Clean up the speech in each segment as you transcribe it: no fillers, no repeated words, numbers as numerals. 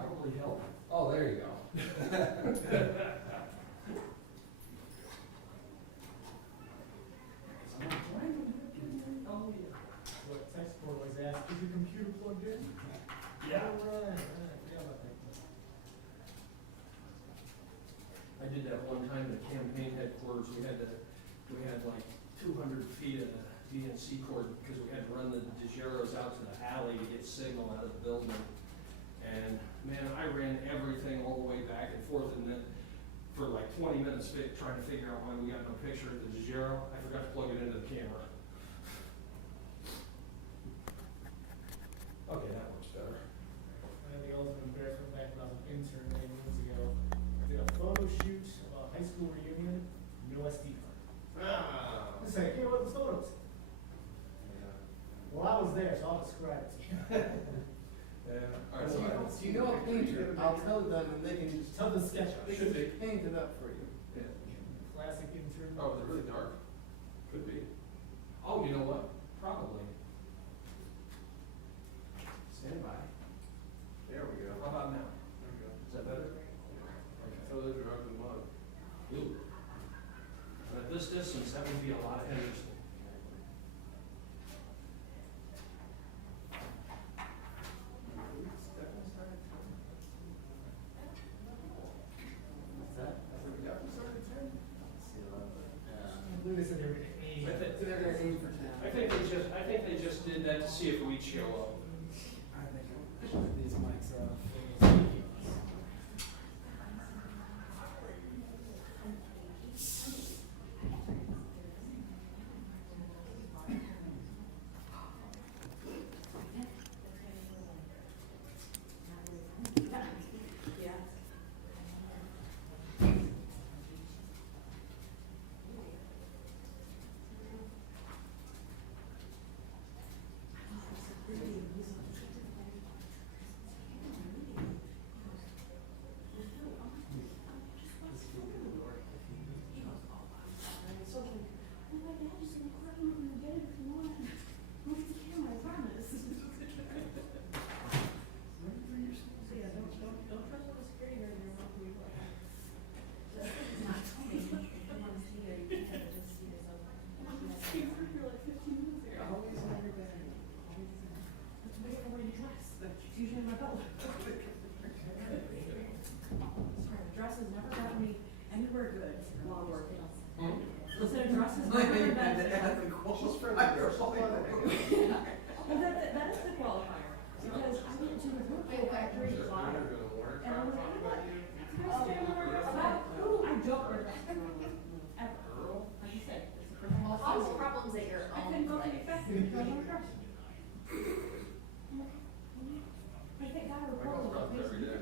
probably help. Oh, there you go. Oh, yeah. What tech support always asks, is your computer plugged in? Yeah. Right, yeah, about that. I did that one time at campaign headquarters. We had like 200 feet of DNC cord because we had to run the DeGeros out to the alley to get signal out of the building. And man, I ran everything all the way back and forth, and then for like 20 minutes trying to figure out why we got no picture of the DeGero. I forgot to plug it into the camera. Okay, that works better. I had the ultimate embarrassment back when I was an intern many moons ago. I did a photo shoot of a high school reunion, no SD card. Ah. It's like, here, what the photos? Well, I was there, so I'll describe it to you. Yeah. All right, so Do you know a painter? I'll tell them and they can just Tell the sketch. they can just paint it up for you. yeah. Classic intern. Oh, is it really dark? Could be. Oh, you know what? Probably. Stand by. There we go. How about now? There we go. Is that better? Okay. So those are up in mud. Ooh. And at this distance, that would be a lot of Henderson. What's that? I said, we got to start at 10? I believe they said they were gonna aim. I think- They're gonna aim for 10. I think they just did that to see if we'd show up. I think I should put these mics off. Dresses never got me anywhere good while working. Hmm? Listen, dresses Like, never got that me. has the qualifier. Well, that is the qualifier, because I went to the Brookfield factory in July, and I'm like, you know what? You guys stand over there about who? I don't wear dresses normally, ever. Like you said, it's a personal Well, cause problems at your I own couldn't go to the place. factory because I don't dress. I think God would probably Michael's make every day.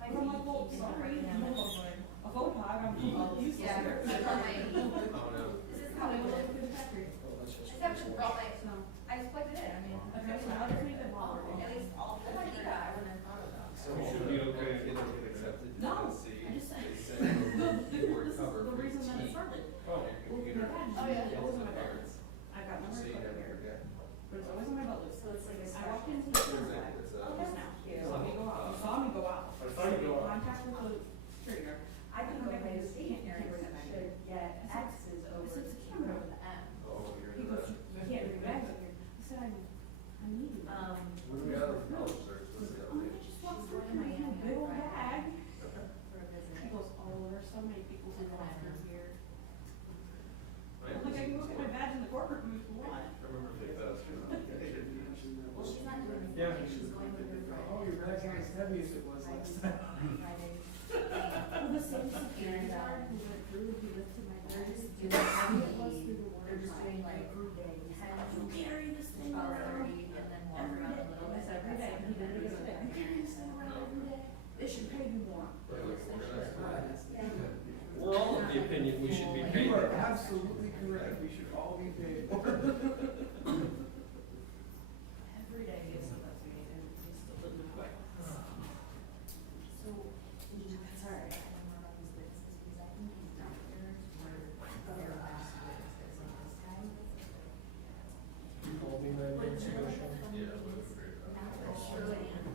like, I'm like, well, sorry, I'm a photog, I'm useless Yeah, here. I brought my, Oh, no. this is I how I go go. to the factory. Oh, that's I just. just have to brought my, I just plugged it in, I mean, Okay, so how does it make it bother you? at least all the data I wouldn't have thought about. So we should be okay if it don't get accepted. No, Let's see. I just said, They this say, is the reason that it started. oh, Well, computer. my badge Oh, yeah. is always on my belt. I got my So you record never here, forget. but it's always on my belt. So it's like a I walked into the It's store, a- like, it's a- oh, yes, now, you saw me go out, you saw me go out. I saw you go out. Contact with the trainer. I can go back and just can't bring it back. should get X's over. I said, it's a camera. over the M. Oh, you're He in goes, the. you can't bring it back here. I said, I need you. What do we got on college search? What's the Oh, I update? just walked through my big old bag. For a visit. He goes, oh, there's so many people who go after here. Right? I'm like, I can look at my badge in the corporate booth for what? I remember if that's true. Well, she's not doing anything. Yeah. She's going with her friend. Oh, your bag's not as heavy as it was last time. Friday. Well, the same security guard who went through, he lifted my They're badge. just He doing was through the they're just doing like every day. ten, You carry this thing around. 12:30, and then walk Every around day. a little bit. Yes, every day. He did it yesterday. You carry this thing around every day. They should pay you more. We're all of the opinion we should be paid. You are absolutely correct. We should all be paid more. Every day gets so much money and he's still living quick. So, sorry, I don't know about these witnesses, because I think these doctors were their last witnesses in this time. Holding the negotiation. Yeah, that's great. Not for sure, and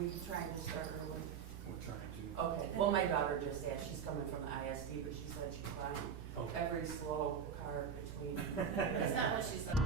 we trying to start early? We're trying to. Okay, well, my daughter just asked, she's coming from the ISD, but she said she's fine. Okay. Every slow car between. That's not what she said.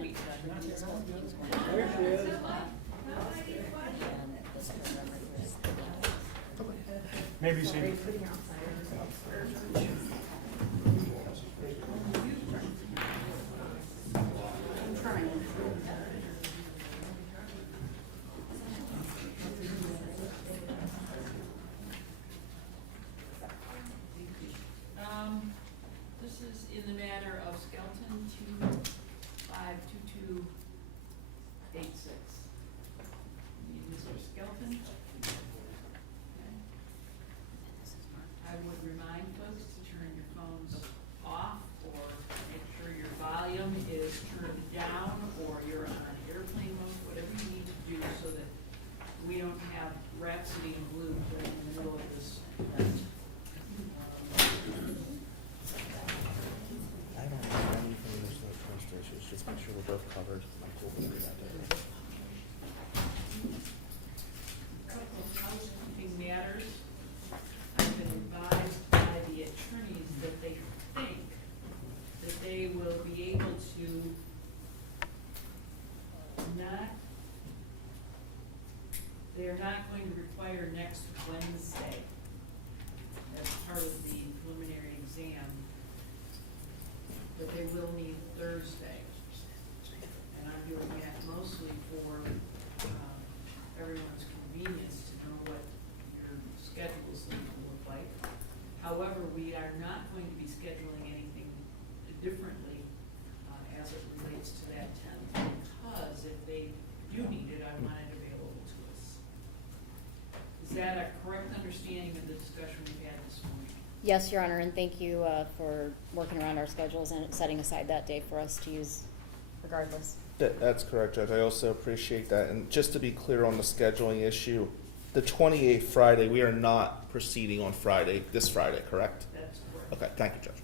week. There she is. Maybe see. This is in the matter of Skelton 252286. Mr. Skelton? Okay. I would remind folks to turn your phones off or make sure your volume is turned down or you're on airplane mode, whatever you need to do so that we don't have Rhapsody in Blue playing in the middle of this event. I don't have anything that's no trust issues, just make sure we're both covered. I'm cool with that. Couple of housekeeping matters. I've been advised by the attorneys that they think that they will be able to they're not going to require next Wednesday as part of the preliminary exam, but they will need Thursday. And I'm doing that mostly for everyone's convenience to know what your schedule is going to look like. However, we are not going to be scheduling anything differently as it relates to that 10th, because if they do need it, I want it available to us. Is that a correct understanding of the discussion we had this morning? Yes, Your Honor, and thank you for working around our schedules and setting aside that day for us to use regardless. That's correct, Judge. I also appreciate that. And just to be clear on the scheduling issue, the 28th Friday, we are not proceeding on Friday, this Friday, correct? That's correct. Okay, thank you, Judge.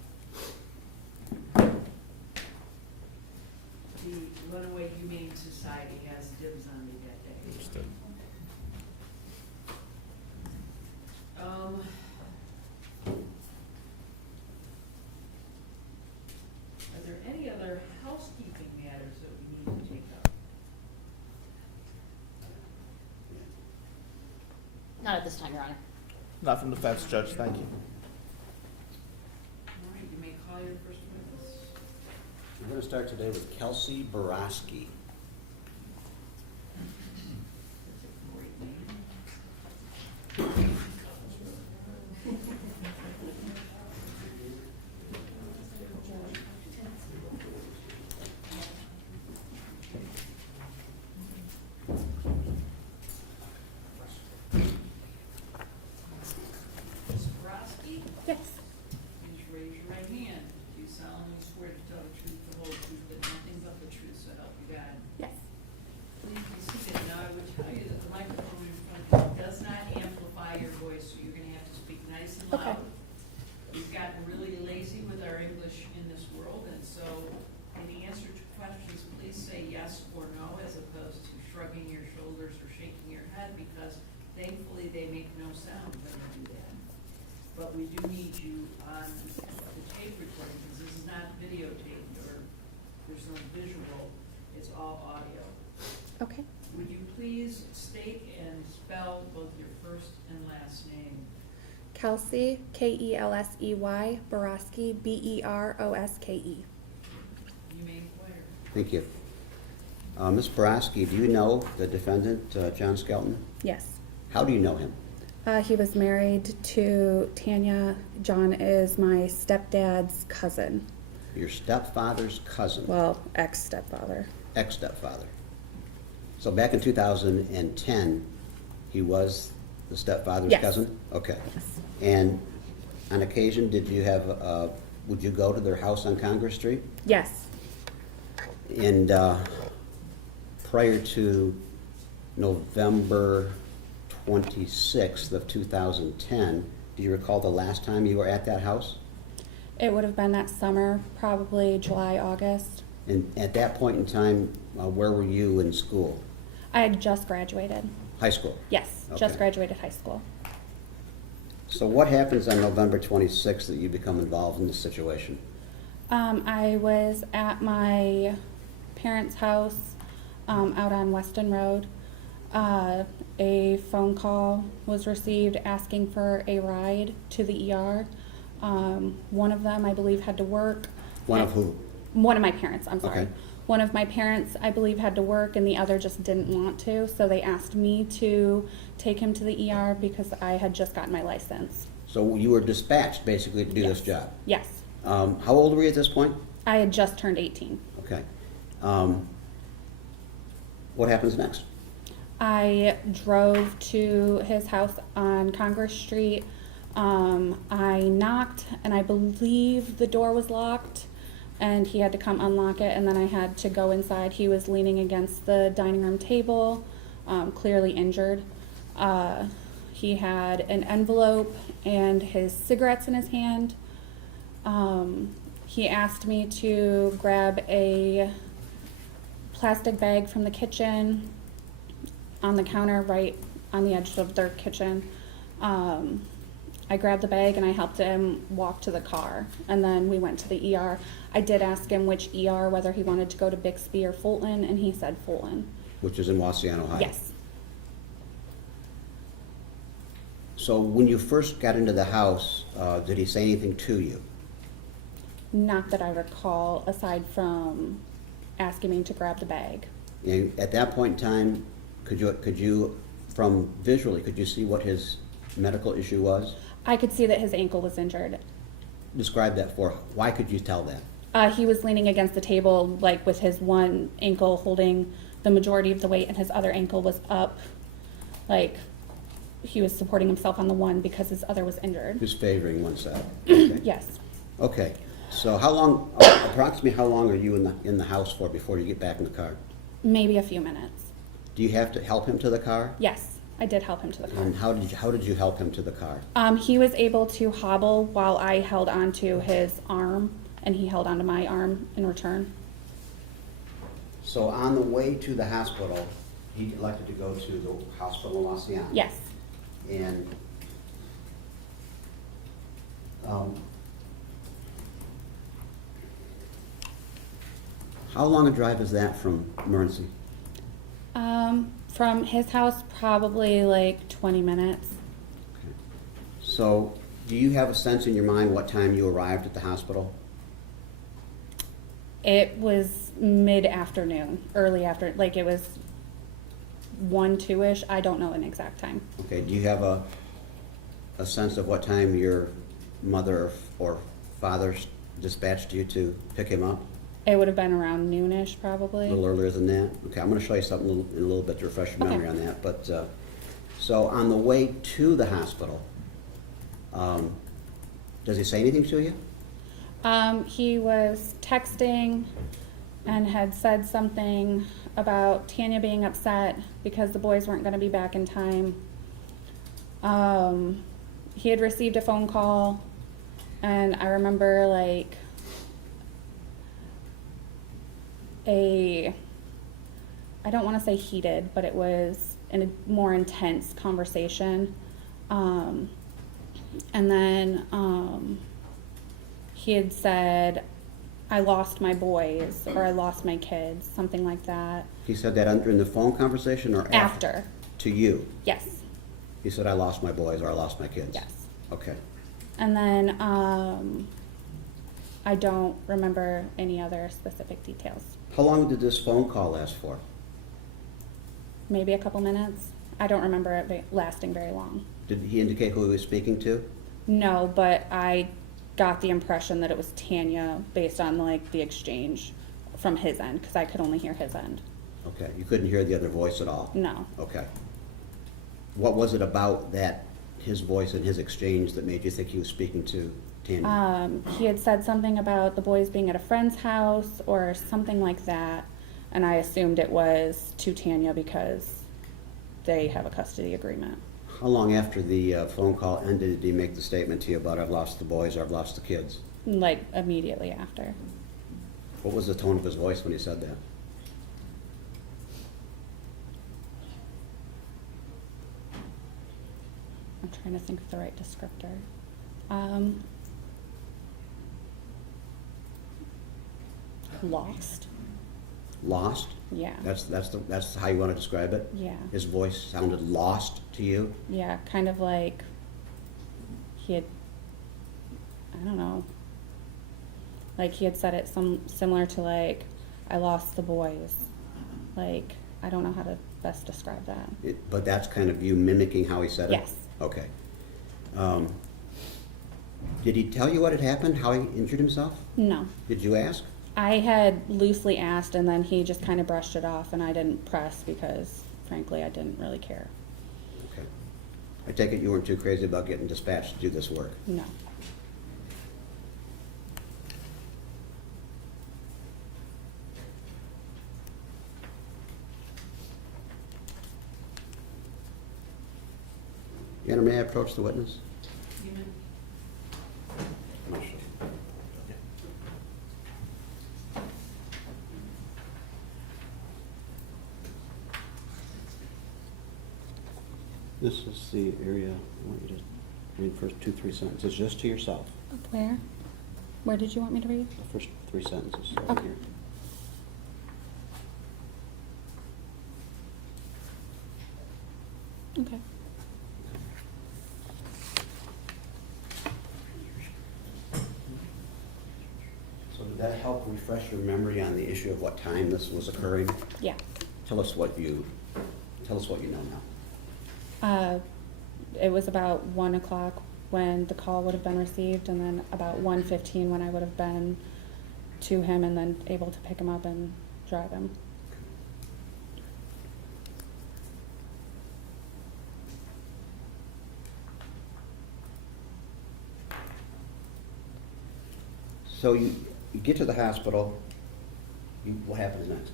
The Lenawee Humane Society has dibs on me that day. Understood. Are there any other housekeeping matters that we need to take up? Not at this time, Your Honor. Not from the fence, Judge. Thank you. All right, you may call your first witness. We're going to start today with Kelsey Baraski. That's a great name. Ms. Borowski? Yes. Please raise your right hand. Do you solemnly swear to tell the truth, the whole truth, but nothing but the truth, so help you God? Yes. Please be seated. Now, I would tell you that the microphone in front of you does not amplify your voice, so you're gonna have to speak nice and Okay. loud. We've gotten really lazy with our English in this world, and so any answer to questions, please say yes or no, as opposed to shrugging your shoulders or shaking your head, because thankfully they make no sound when you do that. But we do need you on the tape recording, because this is not videotaped or there's no visual, it's all audio. Okay. Would you please state and spell both your first and last name? Kelsey, K-E-L-S-E-Y, Borowski, B-E-R-O-S-K-E. You may inquire. Thank you. Ms. Baraski, do you know the defendant, John Skelton? Yes. How do you know him? He was married to Tanya. John is my stepdad's cousin. Your stepfather's cousin, Well, ex-stepfather. ex-stepfather. So back in 2010, he was the stepfather's Yes. cousin? Okay. Yes. And on occasion, did you have, would you go to their house on Congress Street? Yes. And prior to November 26th of 2010, do you recall the last time you were at that house? It would have been that summer, probably July, August. And at that point in time, where were you in school? I had just graduated. High school? Yes, just Okay. graduated high school. So what happens on November 26th that you become involved in this situation? I was at my parents' house, out on Weston Road. A phone call was received asking for a ride to the ER. One of them, I believe, had to work. One of who? One of my parents, I'm sorry. Okay. One of my parents, I believe, had to work and the other just didn't want to, so they asked me to take him to the ER because I had just gotten my license. So you were dispatched basically to do this Yes. job? Yes, How old were you at this point? I had just turned 18. Okay. What happens next? I drove to his house on Congress Street. I knocked and I believe the door was locked and he had to come unlock it and then I had to go inside. He was leaning against the dining room table, clearly injured. He had an envelope and his cigarettes in his hand. He asked me to grab a plastic bag from the kitchen on the counter right on the edge of their kitchen. I grabbed the bag and I helped him walk to the car and then we went to the ER. I did ask him which ER, whether he wanted to go to Bixby or Fulton, and he said Fulton. Which is in Waseon, Ohio? Yes. So when you first got into the house, did he say anything to you? Not that I recall, aside from asking me to grab the bag. And at that point in time, could you, from visually, could you see what his medical issue was? I could see that his ankle was injured. Describe that for, why could you tell that? He was leaning against the table, like with his one ankle holding the majority of the weight and his other ankle was up. Like he was supporting himself on the one because his other was injured. Just favoring one side? Okay. Yes. Okay, so how long, approximately how long are you in the house for before you get back in the car? Maybe a few minutes. Do you have to help him to the car? Yes, I did help him to the car. And how did you help him to the car? He was able to hobble while I held onto his arm and he held onto my arm in return. So on the way to the hospital, he elected to go to the hospital in Waseon? Yes. And how long a drive is that from Mearnsey? From his house, probably like 20 minutes. Okay. So do you have a sense in your mind what time you arrived at the hospital? It was mid-afternoon, early after, like it was 1, 2-ish. I don't know an exact time. Okay, do you have a sense of what time your mother or father dispatched you to pick him up? It would have been around noonish, probably. A little earlier than that? Okay, I'm gonna show you something in a little bit to refresh your memory Okay. on that, but, so on the way to the hospital, does he say anything to you? He was texting and had said something about Tanya being upset because the boys weren't gonna be back in time. He had received a phone call and I remember like I don't wanna say heated, but it was in a more intense conversation. And then, he had said, I lost my boys, or I lost my kids, something like that. He said that during the phone conversation or after? After, To you? yes, He said, I lost my boys or I lost my kids? yes. Okay. And then, I don't remember any other specific details. How long did this phone call last for? Maybe a couple minutes. I don't remember it lasting very long. Did he indicate who he was speaking to? No, but I got the impression that it was Tanya based on like the exchange from his end, because I could only hear his end. Okay, you couldn't hear the other voice at all? No. Okay. What was it about that, his voice and his exchange, that made you think he was speaking to Tanya? He had said something about the boys being at a friend's house or something like that, and I assumed it was to Tanya because they have a custody agreement. How long after the phone call ended did he make the statement to you about I've lost the boys or I've lost the kids? Like immediately after. What was the tone of his voice when he said that? I'm trying to think of the right descriptor. Lost. lost. Yeah, That's how you want to describe it? yeah, His voice sounded lost to you? yeah, kind of like he had, I don't know, like he had said it similar to like, I lost the boys. Like, I don't know how to best describe that. But that's kind of you mimicking how he said it? Yes. Okay. Did he tell you what had happened, how he injured himself? No. Did you ask? I had loosely asked, and then he just kind of brushed it off, and I didn't press because, frankly, I didn't really care. Okay. I take it you weren't too crazy about getting dispatched to do this work? No. Anna, may I approach the witness? You mean- This is the area, I want you to read the first 2-3 sentences, just to yourself. Where? Where did you want me to read? The first 3 sentences, right Okay. here. Okay. So did that help refresh your memory on the issue of what time this was occurring? Yeah. Tell us what you know now. It was about 1 o'clock when the call would have been received, and then about 1:15 when I would have been to him and then able to pick him up and drive him. So you get to the hospital, what happens next?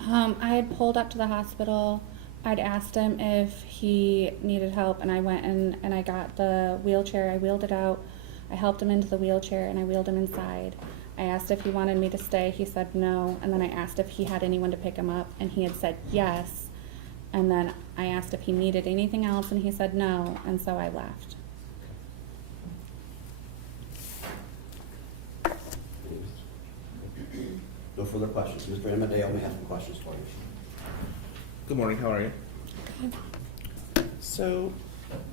I had pulled up to the hospital. I'd asked him if he needed help, and I went in and I got the wheelchair. I wheeled it out. I helped him into the wheelchair, and I wheeled him inside. I asked if he wanted me to stay. He said no. And then I asked if he had anyone to pick him up, and he had said yes. And then I asked if he needed anything else, and he said no. And so I left. No further questions. Mr. Amadeo may have some questions for you. Good morning, how are you? So,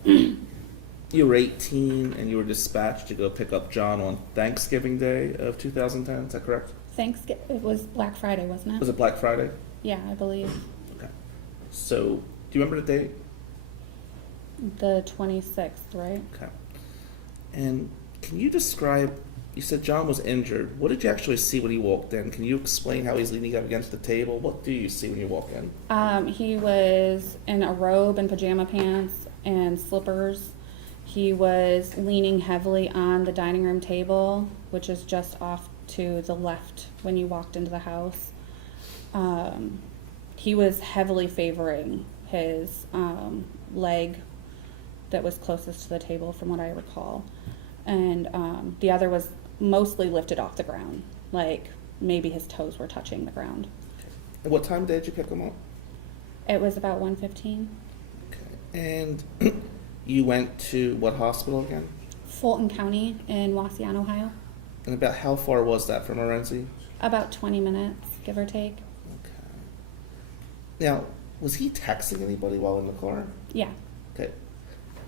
you were 18 and you were dispatched to go pick up John on Thanksgiving Day of 2010, is that correct? It was Black Friday, wasn't it? Was it Black Friday? Yeah, I believe. Okay. So, do you remember the date? The 26th, right? Okay. And can you describe, you said John was injured. What did you actually see when he walked in? Can you explain how he's leaning up against the table? What do you see when you walk in? He was in a robe and pajama pants and slippers. He was leaning heavily on the dining room table, which is just off to the left when you walked into the house. He was heavily favoring his leg that was closest to the table, from what I recall. And the other was mostly lifted off the ground, like maybe his toes were touching the ground. And what time did you pick him up? It was about 1:15. Okay. And you went to what hospital again? Fulton County in Waseon, Ohio. And about how far was that from Orenzi? About 20 minutes, give or take. Okay. Now, was he texting anybody while in the car? Yeah, Okay.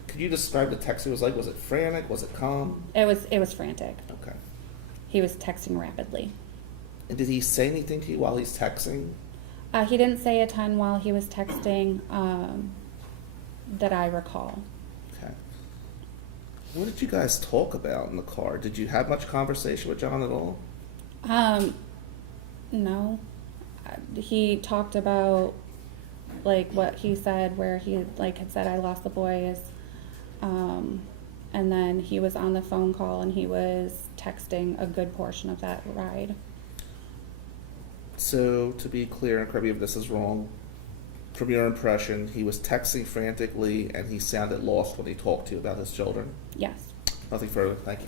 Could you describe the texting was like? Was it frantic? Was it calm? it was frantic. Okay. He was texting rapidly. And did he say anything to you while he's texting? He didn't say a ton while he was texting that I recall. Okay. What did you guys talk about in the car? Did you have much conversation with John at all? No. He talked about like what he said, where he like had said, I lost the boys. And then he was on the phone call and he was texting a good portion of that ride. So, to be clear, and correct me if this is wrong, from your impression, he was texting frantically and he sounded lost when he talked to you about his children? Yes. Nothing further, thank you.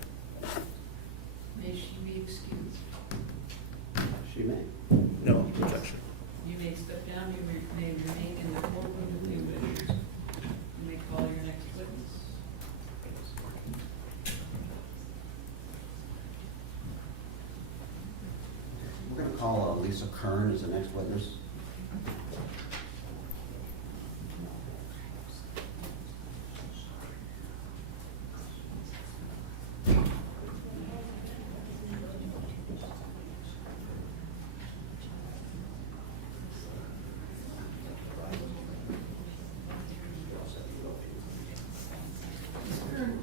May she be excused? She may. No objection. You may step down, you may remain in the courtroom if you wish. You may call your next witness. We're going to call Lisa Kern is the next witness.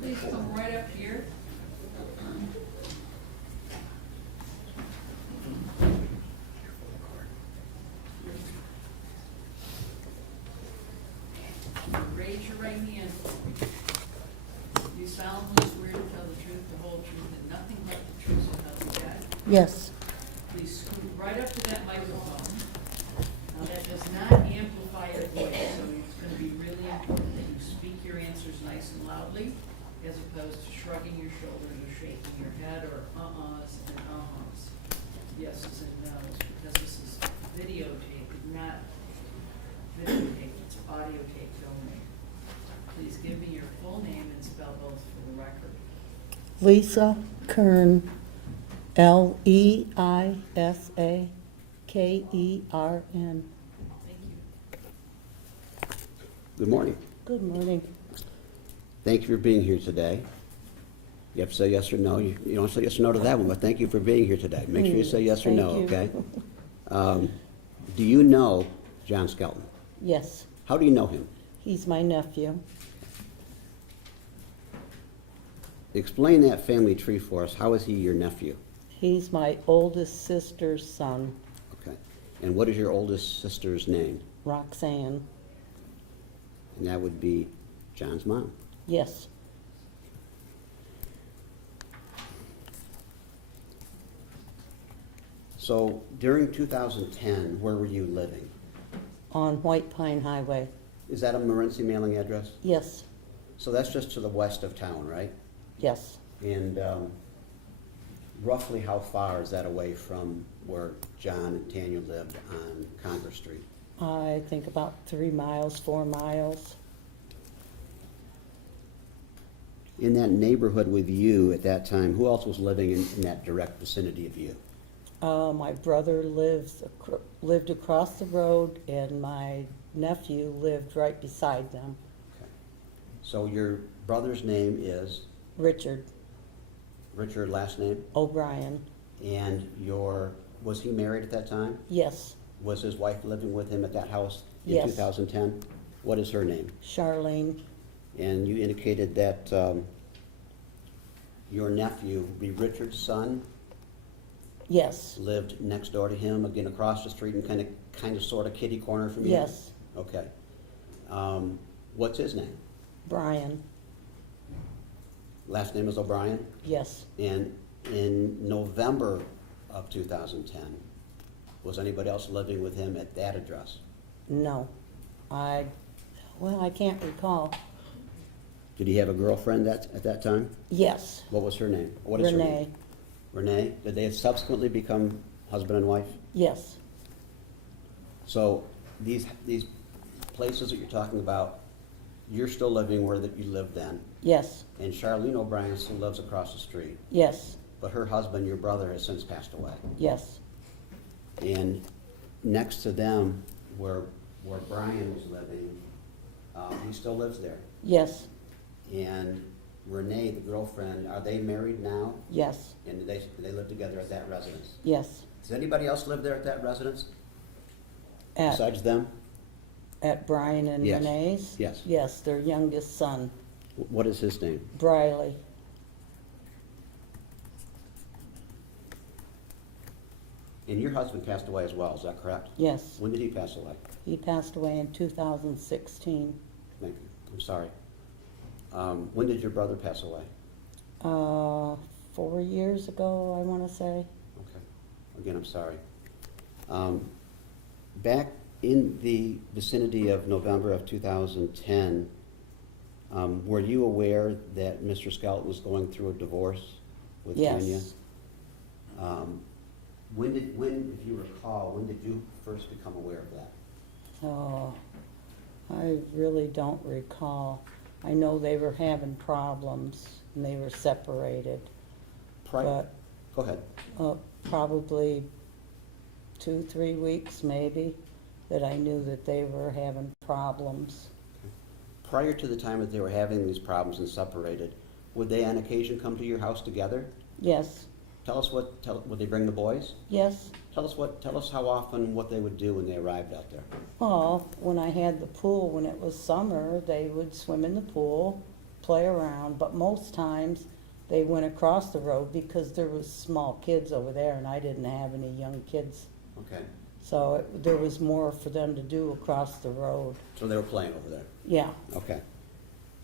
Please come right up here. Raise your right hand. You solemnly swear to tell the truth, the whole truth, and nothing but the truth, so help you God? Yes. Please scoot right up to that microphone. Now, that does not amplify your voice, so it's gonna be really important that you speak your answers nice and loudly, as opposed to shrugging your shoulders or shaking your head, or uh-uhs and uh-hums, yeses and nos, because this is videotaped, not videotaped, it's audio taped only. Please give me your full name and spell both for the record. Lisa Kern, Leisa Kern. Thank you. Good morning. Good morning. Thank you for being here today. You have to say yes or no. You don't say yes or no to that one, but thank you for being here today. Make sure you say yes or no, Thank okay? you. Do you know John Skelton? Yes, How do you know him? he's my nephew. Explain that family tree for us. How is he your nephew? He's my oldest sister's son, Okay. And what is your oldest sister's name? Roxanne. And that would be John's mom. Yes, So during 2010, where were you living? on White Pine Highway. Is that a Morenci mailing address? Yes, So that's just to the west of town, right? yes. And roughly how far is that away from where John and Tanya lived on Congress Street? I think about 3 miles, 4 miles. In that neighborhood with you at that time, who else was living in that direct vicinity of you? My brother lived across the road, and my nephew lived right beside them. Okay. So your brother's name is Richard Richard, last name? O'Brien. And was he married at that time? Yes, Was his wife living with him at that house in Yes. 2010? What is her name? Charlene. And you indicated that your nephew, be Richard's son, Yes, lived next door to him, again across the street and kind of sort of kitty corner from you? yes. Okay. What's his name? Brian. Last name is O'Brien? Yes. And in November of 2010, was anybody else living with him at that address? No. I can't recall. Did he have a girlfriend at that time? Yes. What was her name? What is her Renee. name? Renee? Did they subsequently become husband and wife? Yes. So these places that you're talking about, you're still living where that you lived then, Yes. and Charlene O'Brien still lives across the street, Yes. but her husband, your brother, has since passed away. Yes. And next to them, where Brian was living, he still lives there. Yes. And Renee, the girlfriend, are they married now? Yes. And they live together at that residence? Yes. Does anybody else live there at that residence At besides them? Brian and Yes. Renee's? Yes. Yes, their youngest son, What is his name? Briley. And your husband passed away as well, is that correct? Yes. When did he pass away? He passed away in 2016. Thank you. I'm sorry. When did your brother pass away? 4 years ago, I want to say. Okay. Again, I'm sorry. Back in the vicinity of November of 2010, were you aware that Mr. Skelton was going through a divorce with Tanya? Yes. If you recall, when did you first become aware of that? Oh, I really don't recall. I know they were having problems and they were separated. Go ahead. Probably 2, 3 weeks maybe, that I knew that they were having problems. Prior to the time that they were having these problems and separated, would they on occasion come to your house together? Yes, Would they bring the boys? yes. Tell us how often, what they would do when they arrived out there. Well, when I had the pool, when it was summer, they would swim in the pool, play around, but most times they went across the road because there was small kids over there and I didn't have any young kids. Okay, So there was more for them to do across the road. so they were playing over there. Yeah, Okay.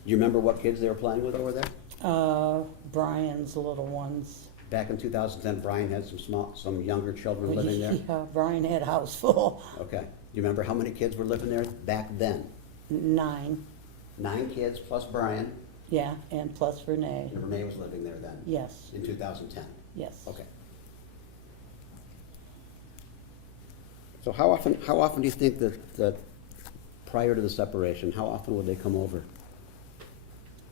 Do you remember what kids they were playing with over there? Brian's little ones. Back in 2010, Brian had some younger children living there? Yeah, Brian had a house full, Okay. Do you remember how many kids were living there back then? 9, 9 kids plus Brian, yeah, and plus Renee. and Renee was living there then? Yes, In 2010? yes. Okay. So how often do you think that prior to the separation, how often would they come over?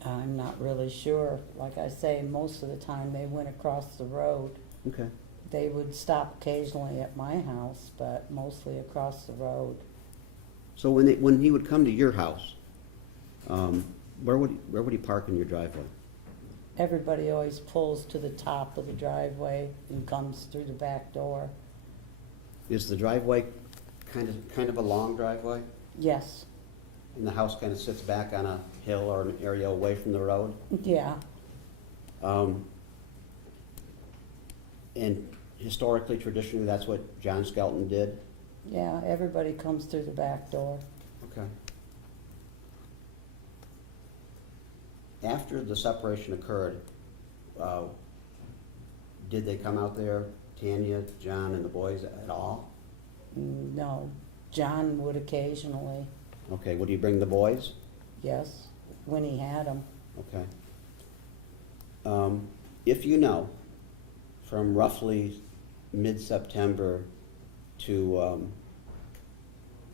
I'm not really sure. Like I say, most of the time they went across the road. Okay. They would stop occasionally at my house, but mostly across the road. So when he would come to your house, where would he park in your driveway? Everybody always pulls to the top of the driveway and comes through the back door. Is the driveway kind of a long driveway? Yes, And the house kind of sits back on a hill or an area away from the road? yeah, And historically, traditionally, that's what John Skelton did? yeah, everybody comes through the back door. Okay. After the separation occurred, did they come out there, Tanya, John, and the boys at all? No, John would occasionally, Okay, would he bring the boys? yes, when he had them. Okay. If you know, from roughly mid-September to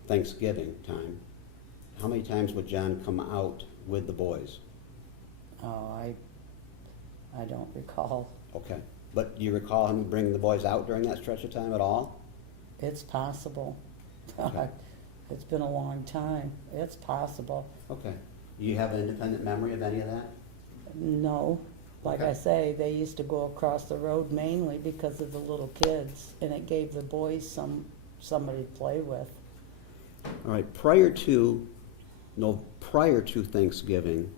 Thanksgiving time, how many times would John come out with the boys? Oh, I don't recall. Okay. But do you recall him bringing the boys out during that stretch of time at all? It's possible. Okay. It's been a long time. It's possible. Okay. Do you have an independent memory of any of that? No, like Okay. I say, they used to go across the road mainly because of the little kids, and it gave the boys somebody to play with. All right. Prior to Thanksgiving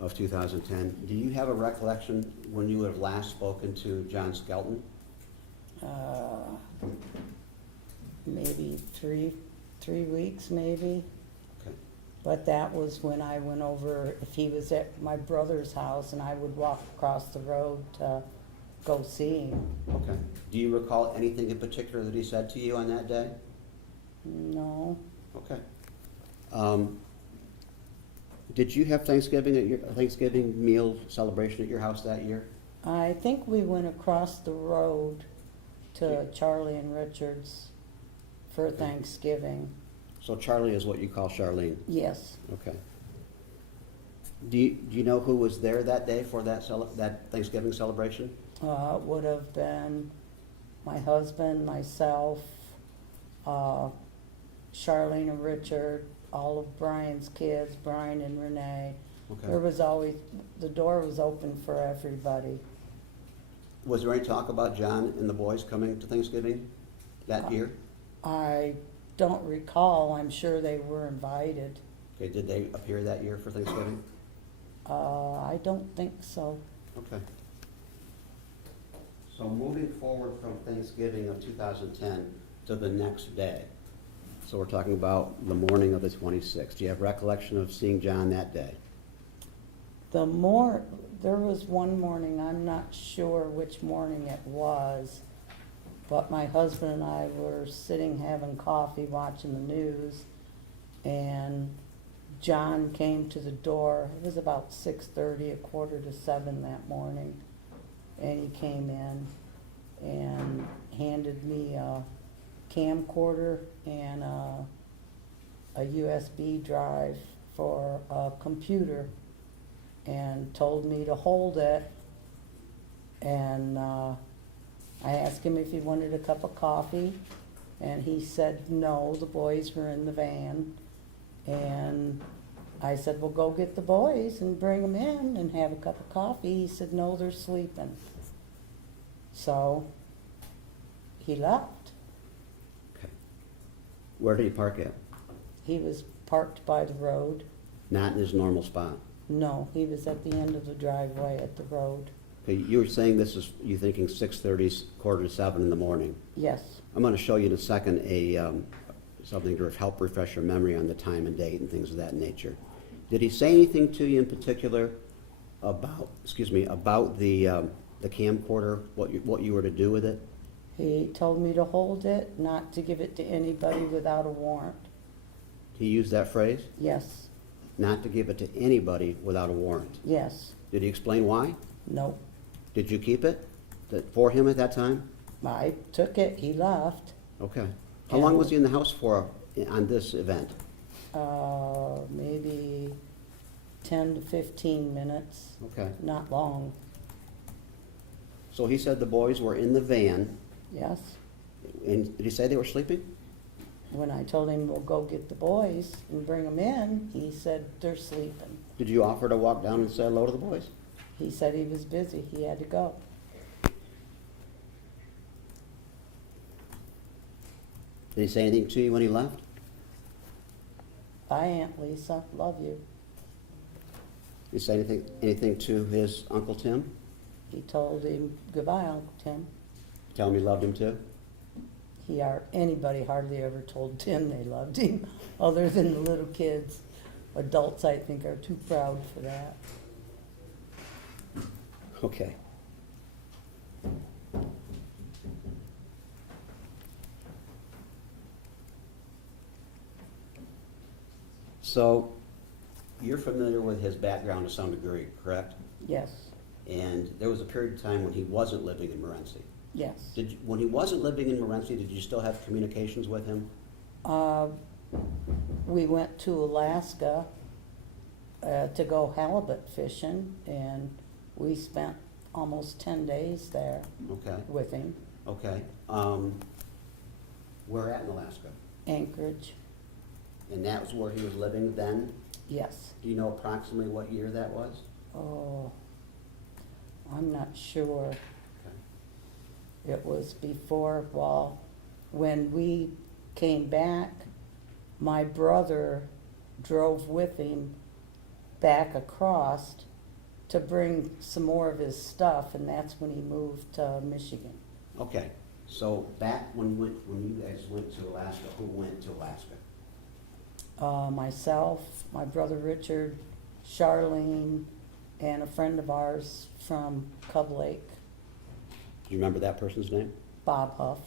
of 2010, do you have a recollection when you would have last spoken to John Skelton? Maybe three weeks, maybe. Okay. But that was when I went over, if he was at my brother's house, and I would walk across the road to go see him. Okay. Do you recall anything in particular that he said to you on that day? No, Okay. Did you have Thanksgiving meal celebration at your house that year? I think we went across the road to Charlie and Richard's for Thanksgiving. So Charlie is what you call Charlene? Yes, Okay. Do you know who was there that day for that Thanksgiving celebration? it would have been my husband, myself, Charlene and Richard, all of Brian's kids, Brian and Renee. There Okay. was always, the door was open for everybody. Was there any talk about John and the boys coming to Thanksgiving that year? I don't recall, I'm sure they were invited. Okay, did they appear that year for Thanksgiving? I don't think so. Okay. So moving forward from Thanksgiving of 2010 to the next day, so we're talking about the morning of the 26th. Do you have recollection of seeing John that day? There was one morning, I'm not sure which morning it was, but my husband and I were sitting having coffee, watching the news, and John came to the door. It was about 6:30, 6:45 that morning, and he came in and handed me a camcorder and a USB drive for a computer, and told me to hold it and I asked him if he wanted a cup of coffee, and he said no, the boys were in the van. And I said, well, go get the boys and bring them in and have a cup of coffee. He said, no, they're sleeping. So he left. Okay. Where did he park at? He was parked by the road. Not in his normal spot. No, he was at the end of the driveway at the road. Okay, you were saying this is, you thinking 6:30, 6:45 in the morning. Yes, I'm going to show you in a second something to help refresh your memory on the time and date and things of that nature. Did he say anything to you in particular about the camcorder, what you were to do with it? he told me to hold it, not to give it to anybody without a warrant. He used that phrase? Yes, Not to give it to anybody without a warrant. yes, Did he explain why? no. Did you keep it for him at that time? I took it, he left. Okay. How long was he in the house for on this event? Maybe 10 to 15 minutes, Okay. not long. So he said the boys were in the van, Yes, and did he say they were sleeping? when I told him, well, go get the boys and bring them in, he said, they're sleeping. Did you offer to walk down and say hello to the boys? He said he was busy, he had to go. Did he say anything to you when he left? Bye, Aunt Lisa, love you. Did he say anything to his Uncle Tim? He told him, goodbye, Uncle Tim. Tell him he loved him too? Anybody hardly ever told Tim they loved him, other than the little kids. Adults, I think, are too proud for that. Okay. So, you're familiar with his background to some degree, correct? Yes, And there was a period of time when he wasn't living in Morenci. yes. When he wasn't living in Morenci, did you still have communications with him? We went to Alaska to go halibut fishing, and we spent almost 10 days there Okay, with him. okay. Where at in Alaska? Anchorage, And that was where he was living then? yes. Do you know approximately what year that was? Oh, I'm not sure. Okay. It was before, well, when we came back, my brother drove with him back across to bring some more of his stuff, and that's when he moved to Michigan. Okay, so back when you guys went to Alaska, who went to Alaska? Myself, my brother Richard, Charlene, and a friend of ours from Cub Lake, Do you remember that person's name? Bob Huff.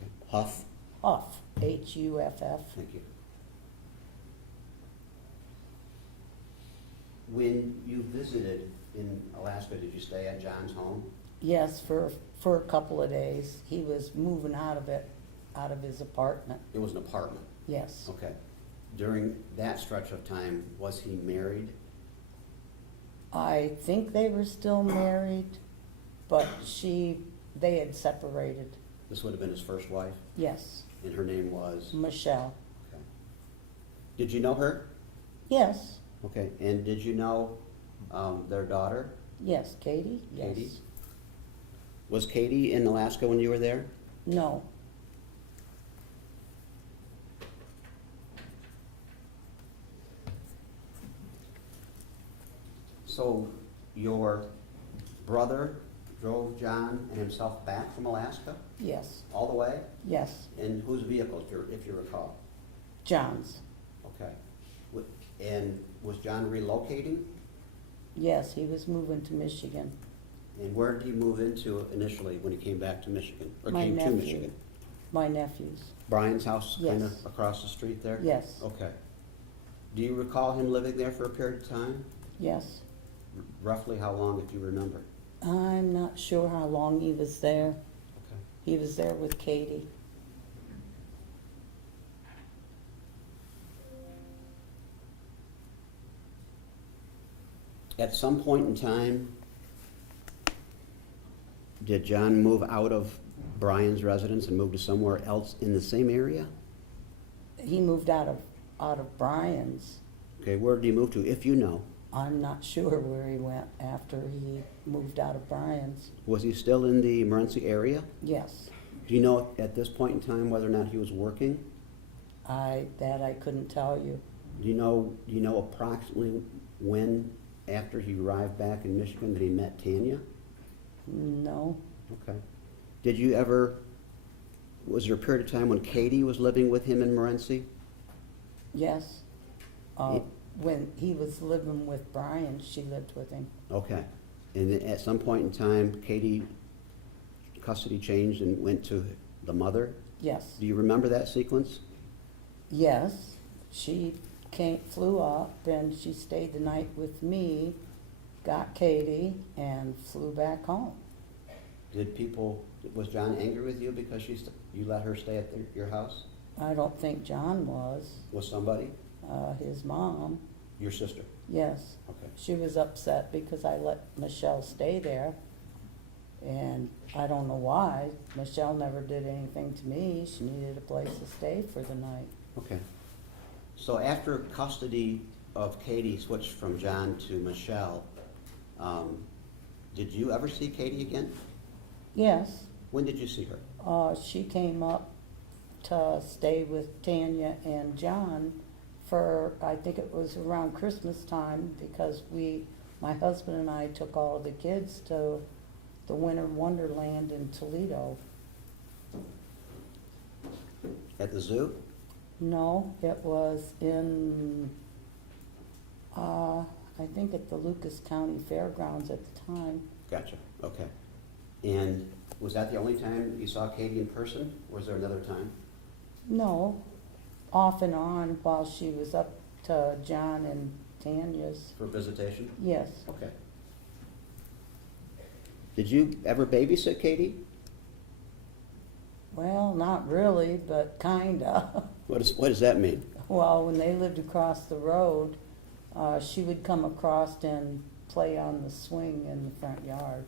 Okay. Huff? Huff, Huff. Thank you. When you visited in Alaska, did you stay at John's home? Yes, for a couple of days. He was moving out of his apartment. It was an apartment. Yes. Okay. During that stretch of time, was he married? I think they were still married, but they had separated. This would have been his first wife, Yes, and her name was? Michelle. Okay. Did you know her? Yes, Okay. And did you know their daughter? yes, Katie, yes. Katie? Was Katie in Alaska when you were there? No, So your brother drove John and himself back from Alaska, yes, all the way? yes, In whose vehicle, if you recall? John's. Okay. And was John relocating? Yes, he was moving to Michigan. And where did he move into initially when he came back to Michigan, or My came to nephew. Michigan? My nephew's. Brian's house, kind of Yes. across the street there? Yes, Okay. Do you recall him living there for a period of time? yes. Roughly how long, if you remember? I'm not sure how long he was there. Okay. He was there with Katie. At some point in time, did John move out of Brian's residence and moved to somewhere else in the same area? He moved out of Bryan's. Okay, where did he move to, if you know? I'm not sure where he went after he moved out of Bryan's. Was he still in the Morenci area? Yes, Do you know at this point in time whether or not he was working? that I couldn't tell you. Do you know approximately when, after he arrived back in Michigan, that he met Tanya? No, Okay. Did you ever, was there a period of time when Katie was living with him in Morenci? yes. When he was living with Brian, she lived with him. Okay. And then at some point in time, Katie, custody changed and went to the mother? Yes, Do you remember that sequence? yes. She flew up and she stayed the night with me, got Katie, and flew back home. Was John angry with you because you let her stay at your house? I don't think John was. Was somebody? His mom, Your sister? yes. Okay. She was upset because I let Michelle stay there. And I don't know why. Michelle never did anything to me. She needed a place to stay for the night. Okay. So after custody of Katie switched from John to Michelle, did you ever see Katie again? Yes, When did you see her? she came up to stay with Tanya and John for, I think it was around Christmas time, because my husband and I took all the kids to the Winter Wonderland in Toledo. At the zoo? No, it was in, I think at the Lucas County Fairgrounds at the time. Gotcha, okay. And was that the only time you saw Katie in person, or was there another time? No, off and on while she was up to John and Tanya's. For visitation? Yes, Okay. Did you ever babysit Katie? well, not really, but kinda. What does that mean? Well, when they lived across the road, she would come across and play on the swing in the front yard.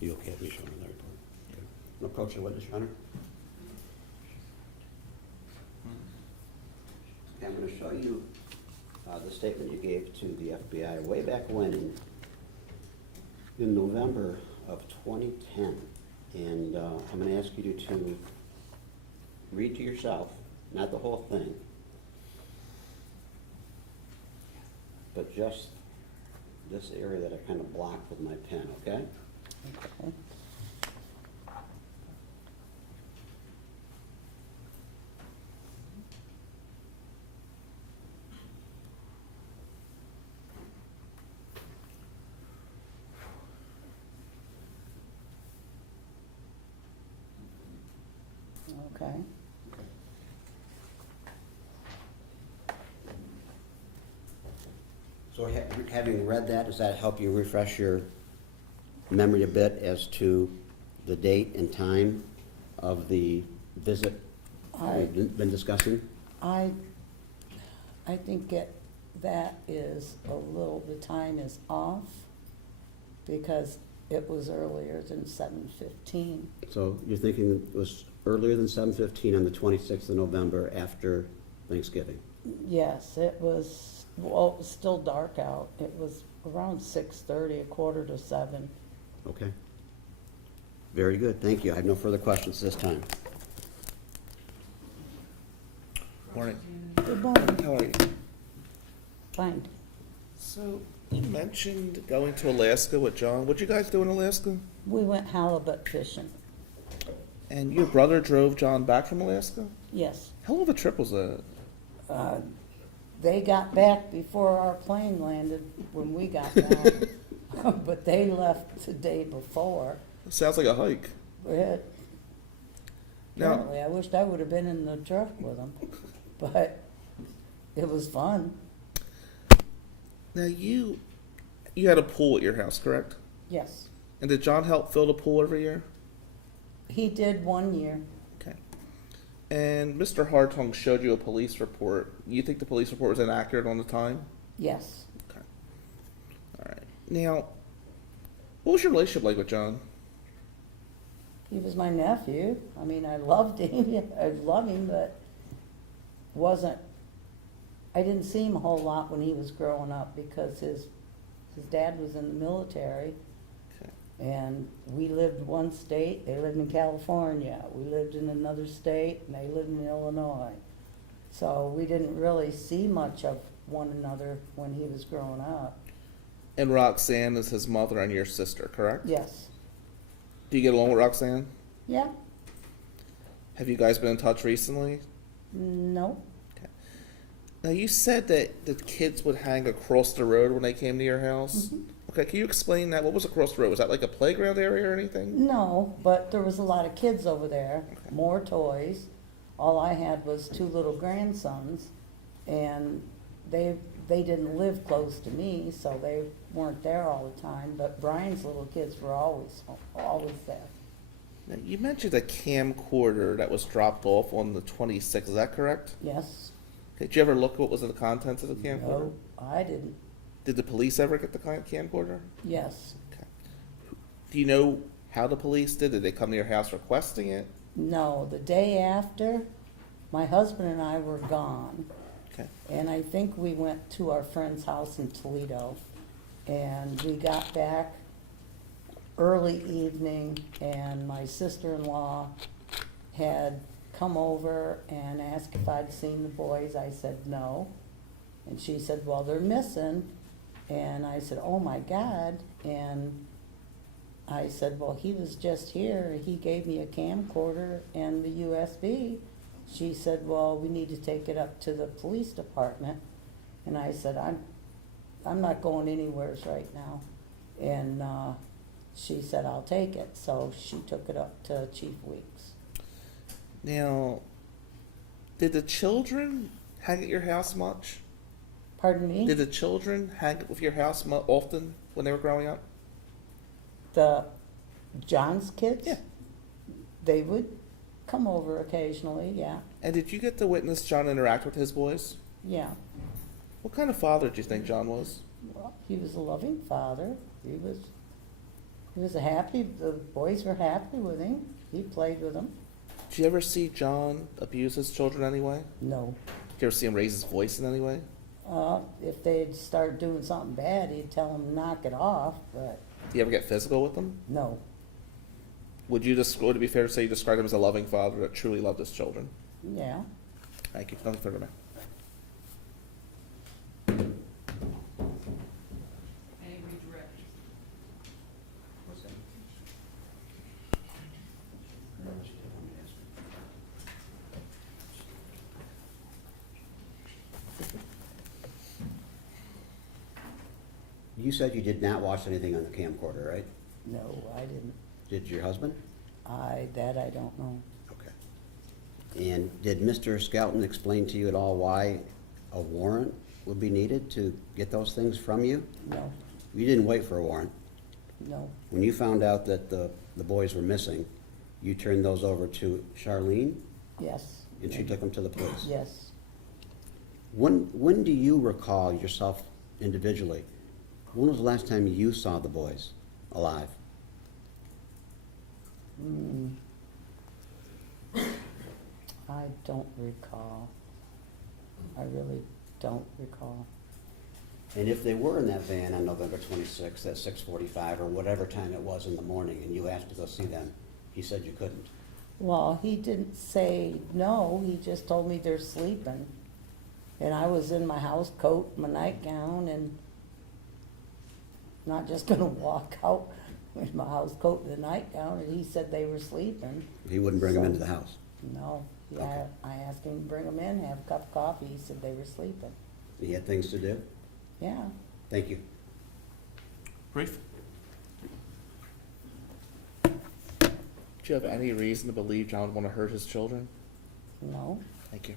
You okay with me showing the report? Okay. Approach the witness, Your Honor. Okay, I'm going to show you the statement you gave to the FBI way back when, in November of 2010. And I'm going to ask you to read to yourself, not the whole thing, but just this area that I kind of blocked with my pen, okay? Okay. Okay. So having read that, does that help you refresh your memory a bit as to the date and time of the visit we've been discussing? I think that is the time is off because it was earlier than 7:15. So you're thinking it was earlier than 7:15 on the 26th of November after Thanksgiving? Yes, it was, well, it was still dark out. It was around 6:30, 6:45. Okay. Very good, thank you. I have no further questions this time. Morning. Good morning. How are you? Fine. So, you mentioned going to Alaska with John. What'd you guys do in Alaska? We went halibut fishing. And your brother drove John back from Alaska? Yes. How long of a trip was that? They got back before our plane landed when we got back. But they left the day before. Sounds like a hike. Now, Apparently, I wished I would have been in the truck with them, but it was fun. now you had a pool at your house, correct? Yes, And did John help fill the pool every year? He did 1 year. Okay. And Mr. Hartung showed you a police report. You think the police report was inaccurate on the time? Yes. Okay. All right. Now, what was your relationship like with John? He was my nephew. I mean, I loved him. I love him, but I didn't see him a whole lot when he was growing up because his dad was in the military. Okay. And we lived one state, they lived in California. We lived in another state, and they lived in Illinois. So we didn't really see much of one another when he was growing up. And Roxanne is his mother and your sister, correct? Yes. Do you get along with Roxanne? Yeah? Have you guys been in touch recently? No. Okay. Now, you said that the kids would hang across the road when they came to your house. Mhm. Okay, can you explain that? What was across the road? Was that like a playground area or anything? No, but there was a lot of kids over there, Okay. more toys. All I had was 2 little grandsons, and they didn't live close to me, so they weren't there all the time, but Brian's little kids were always there. Now, you mentioned a camcorder that was dropped off on the 26th. Is that correct? Yes? Okay, did you ever look what was in the contents of the camcorder? No, I didn't. Did the police ever get the camcorder? Yes. Okay. Do you know how the police did? Did they come to your house requesting it? No, the day after, my husband and I were gone. Okay. And I think we went to our friend's house in Toledo. And we got back early evening, and my sister-in-law had come over and asked if I'd seen the boys. I said no. And she said, well, they're missing. And I said, oh my God. And I said, well, he was just here. He gave me a camcorder and the USB. She said, well, we need to take it up to the police department. And I said, I'm not going anywhere right now. And she said, I'll take it. So she took it up to Chief Weeks. Now, did the children hang at your house much? Pardon me? Did the children hang with your house often when they were growing up? The John's kids? Yeah. They would come over occasionally, yeah. And did you get to witness John interact with his boys? Yeah. What kind of father do you think John was? Well, he was a loving father. He was the boys were happy with him. He played with them. Did you ever see John abuse his children in any way? No. Did you ever see him raise his voice in any way? If they'd start doing something bad, he'd tell them to knock it off, but Do you ever get physical with them? no. Would it be fair to say you described him as a loving father that truly loved his children? Yeah. Thank you. Nothing further, ma'am. Any redirect? You said you did not watch anything on the camcorder, right? No, I didn't. Did your husband? I don't know. Okay. And did Mr. Skelton explain to you at all why a warrant would be needed to get those things from you? No, You didn't wait for a warrant. no. When you found out that the boys were missing, you turned those over to Charlene, Yes. and she took them to the police? Yes. When do you recall yourself individually? When was the last time you saw the boys alive? I don't recall. I really don't recall. And if they were in that van on November 26th at 6:45 or whatever time it was in the morning, and you asked to go see them, he said you couldn't. Well, he didn't say no, he just told me they're sleeping. And I was in my house coat, my nightgown, and not just gonna walk out in my house coat and a nightgown, and he said they were sleeping. He wouldn't bring them into the house. No, Okay. I asked him to bring them in, have a cup of coffee, he said they were sleeping. He had things to do? Yeah, Thank you. Brief. Do you have any reason to believe John would want to hurt his children? no, Thank you.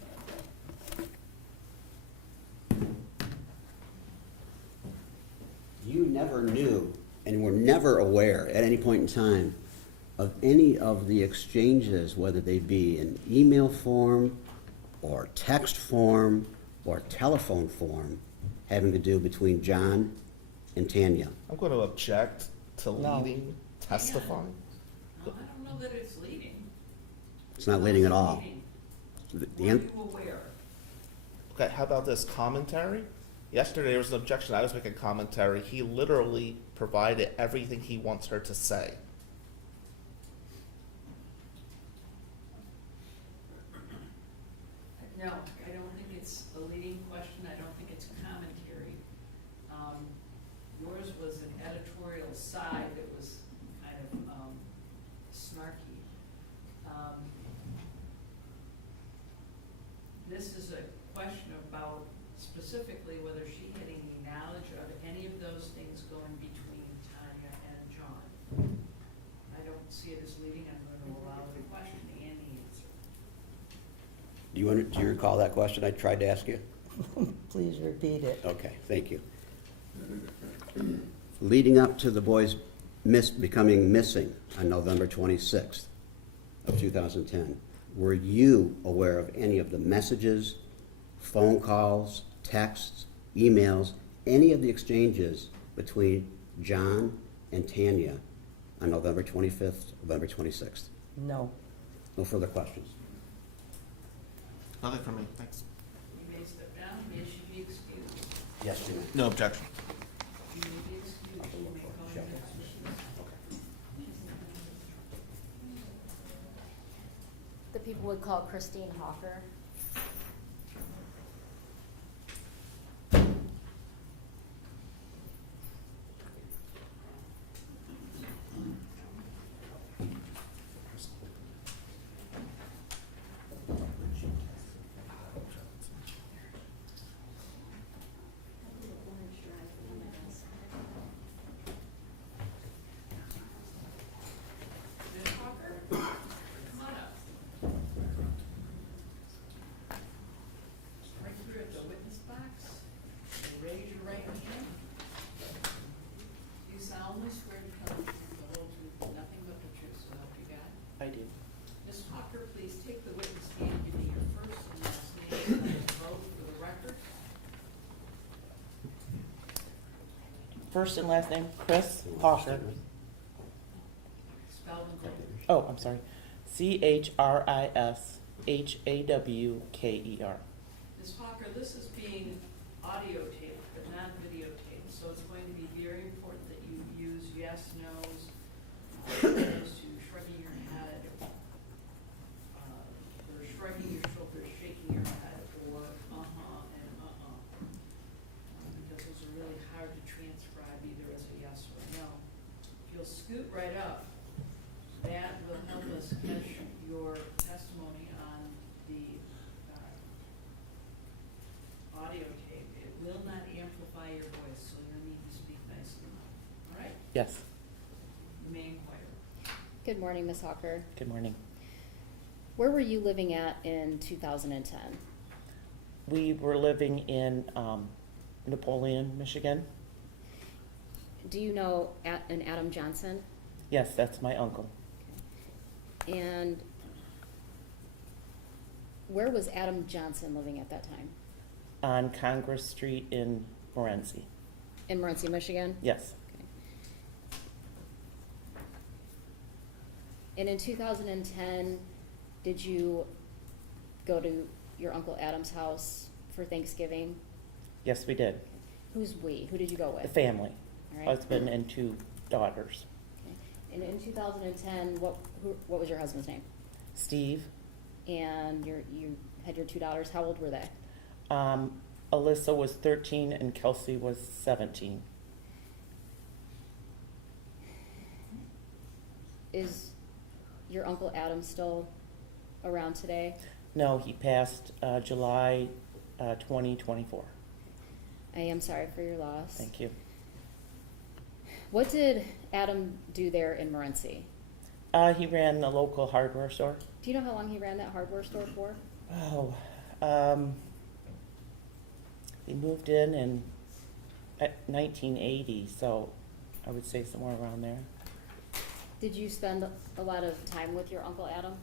You never knew and were never aware at any point in time of any of the exchanges, whether they be in email form or text form or telephone form, having to do between John and Tanya? I'm going to object to No. leading testifying. No, I don't know that it's leading. It's not leading at all. Leading. The Were an- you aware? Okay, how about this commentary? Yesterday there was an objection. I was making commentary. He literally provided everything he wants her to say. No, I don't think it's a leading question, I don't think it's commentary. Yours was an editorial side that was kind of snarky. This is a question about specifically whether she had any knowledge of any of those things going between Tanya and John. I don't see it as leading, I'm going to allow the question and the answer. Do you recall that question I tried to ask you? Please repeat it. Okay, thank you. Leading up to the boys becoming missing on November 26th of 2010, were you aware of any of the messages, phone calls, texts, emails, any of the exchanges between John and Tanya on November 25th, November 26th? No. No further questions. Nothing from me. Thanks. You may step down, may she be excused. Yes, you may. No objection. You may be excused, you may call your next witness. The people would call Christine Hawker. Ms. Hawker, come on up. Right here at the witness box, and raise your right hand. You solemnly swear to tell the truth, the whole truth, nothing but the truth, so help you God. I do. Ms. Hawker, please take the witness stand, give me your first and last name, and vote for the record. First and last name, Chris Hawker. Spelled and called. Oh, I'm sorry. CHRISHAWKER. Ms. Hawker, this is being audio taped, but not videotaped, so it's going to be very important that you use yes, no's, as opposed to shrugging your head, or shrugging your shoulders, shaking your head, or and because those are really hard to transcribe either as a yes or a no. If you'll scoot right up, that will help us catch your testimony on the audio tape. It will not amplify your voice, so you'll need to speak nicely. All right? Yes. You may inquire. Good morning, Ms. Hawker. Good morning. Where were you living at in 2010? We were living in Napoleon, Michigan. Do you know an Adam Johnson? Yes, that's my uncle. And where was Adam Johnson living at that time? On Congress Street in Morenci. In Morenci, Michigan? Yes. Okay. And in 2010, did you go to your Uncle Adam's house for Thanksgiving? Yes, we did. Who's we? Who did you go with? The family. All right. Husband and 2 daughters. Okay. And in 2010, what was your husband's name? Steve. And you had your 2 daughters. How old were they? Alyssa was 13 and Kelsey was 17. Is your Uncle Adam still around today? No, he passed July 2024. I am sorry for your loss. Thank you. What did Adam do there in Morenci? He ran the local hardware store. Do you know how long he ran that hardware store for? Oh, he moved in at 1980, so I would say somewhere around there. Did you spend a lot of time with your Uncle Adam?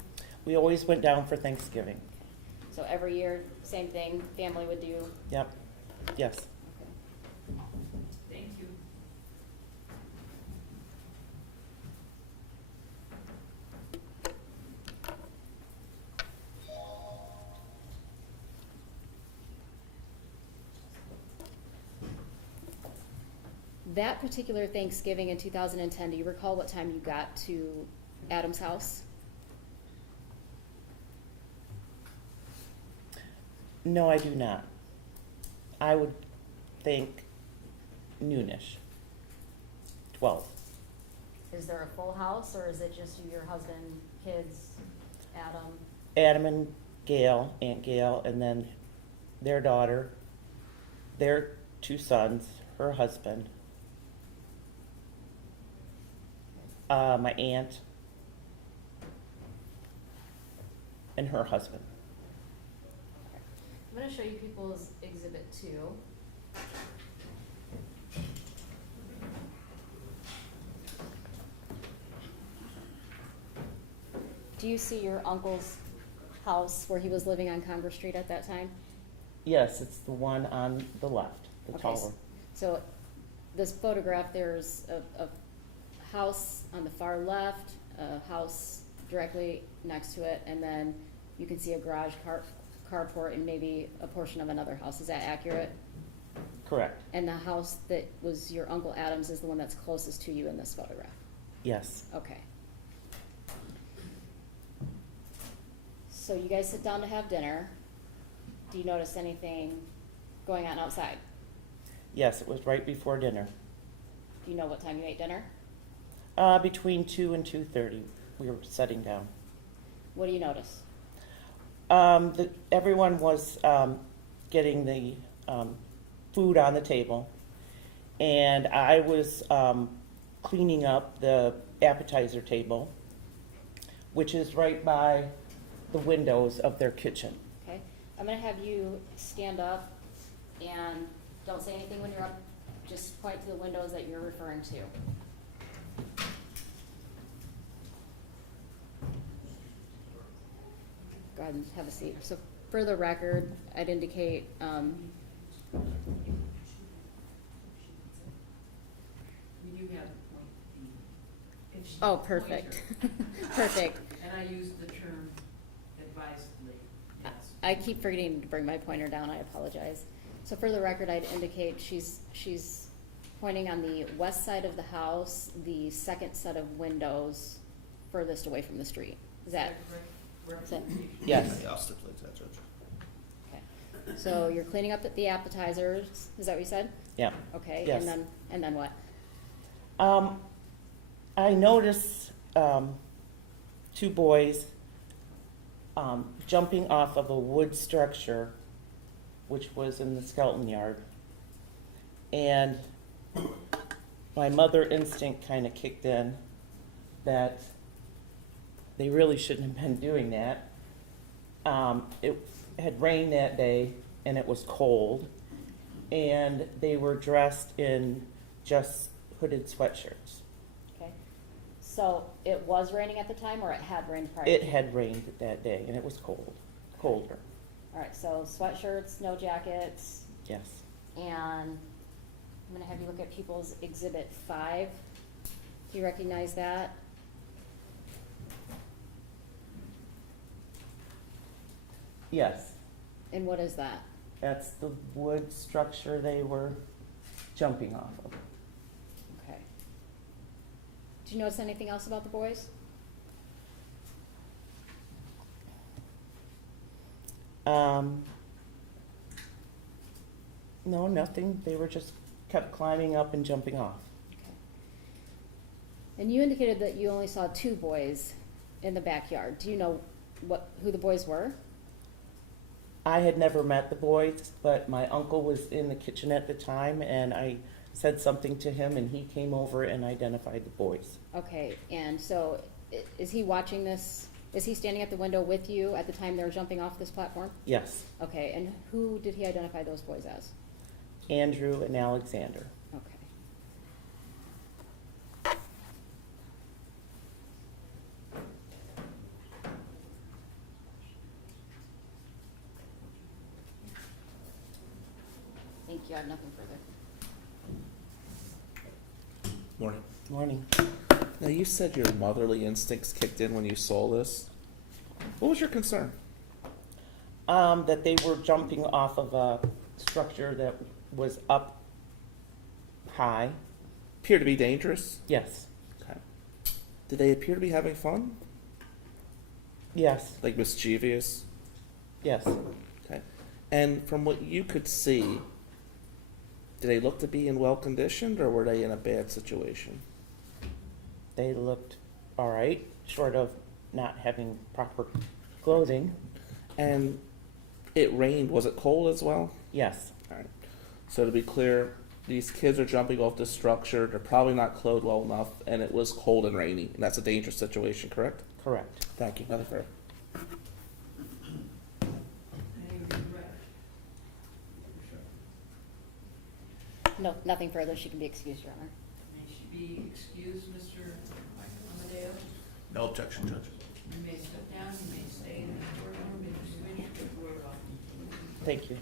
We always went down for Thanksgiving. So every year, same thing, family would do? Yep, yes. Okay. Thank you. That particular Thanksgiving in 2010, do you recall what time you got to Adam's house? No, I do not. I would think noonish. 12. Is there a full house, or is it just you, your husband, kids, Adam? Adam and Gail, Aunt Gail, and then their daughter, their 2 sons, her husband, my aunt, and her husband. I'm going to show you people's exhibit 2. Do you see your uncle's house where he was living on Congress Street at that time? Yes, it's the one on the left, the Okay, taller. So this photograph, there's a house on the far left, a house directly next to it, and then you can see a garage carport and maybe a portion of another house. Is that accurate? Correct. And the house that was your Uncle Adam's is the one that's closest to you in this photograph? Yes. Okay. So you guys sit down to have dinner. Do you notice anything going on outside? Yes, it was right before dinner. Do you know what time you ate dinner? Between 2 and 2:30, we were sitting down. What do you notice? Everyone was getting the food on the table, and I was cleaning up the appetizer table, which is right by the windows of their kitchen. Okay, I'm gonna have you stand up and don't say anything when you're up, just point to the windows that you're referring to. Go ahead and have a seat. So for the record, I'd indicate, We do have a point B. If she- oh, perfect, perfect. And I use the term advisedly, yes. I keep forgetting to bring my pointer down, I apologize. So for the record, I'd indicate she's pointing on the west side of the house, the second set of windows furthest away from the street. Is that? correct Is that- representation? Yes. I'll stipulate that, Judge. Okay. So you're cleaning up the appetizers, is that what you said? Yeah. Okay, Yes. and then what? I noticed 2 boys jumping off of a wood structure, which was in the Skelton yard. And my mother instinct kind of kicked in that they really shouldn't have been doing that. It had rained that day and it was cold, and they were dressed in just hooded sweatshirts. Okay. So it was raining at the time, or it had rained prior? It to- had rained that day and it was colder. All right, so sweatshirts, no jackets, Yes. and I'm gonna have you look at People's Exhibit 5. Do you recognize that? Yes. And what is that? That's the wood structure they were jumping off of. Okay. Do you notice anything else about the boys? No, nothing. They were just kept climbing up and jumping off. Okay. And you indicated that you only saw 2 boys in the backyard. Do you know who the boys were? I had never met the boys, but my uncle was in the kitchen at the time, and I said something to him, and he came over and identified the boys. Okay, and so is he watching this? Is he standing at the window with you at the time they were jumping off this platform? Yes, Okay, and who did he identify those boys as? Andrew and Alexander. Okay. Thank you, I have nothing further. Morning. Morning. Now, you said your motherly instincts kicked in when you saw this. What was your concern? That they were jumping off of a structure that was up high. Appear to be dangerous? Yes. Okay. Did they appear to be having fun? Yes. Like mischievous? Yes. Okay. And from what you could see, did they look to be in well conditioned or were they in a bad situation? They looked all right, short of not having proper clothing. And it rained. Was it cold as well? Yes. All right. So to be clear, these kids are jumping off this structure. They're probably not clothed well enough, and it was cold and rainy, and that's a dangerous situation, correct? Correct. Thank you. Nothing further. Any regret? No, nothing further, she can be excused, Your Honor. May she be excused, Mr. Amadeo? No objection, Judge. You may step down, you may stay in the courtroom if you wish, but we're off. Thank you.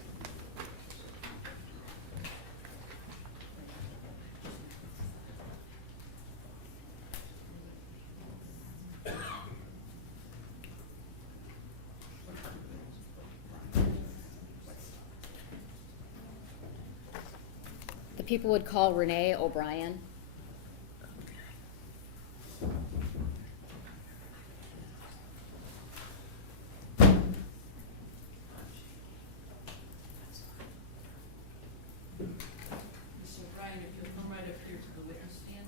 The people would call Renee O'Brien. Ms. O'Brien, if you'll come right up here to the witness stand.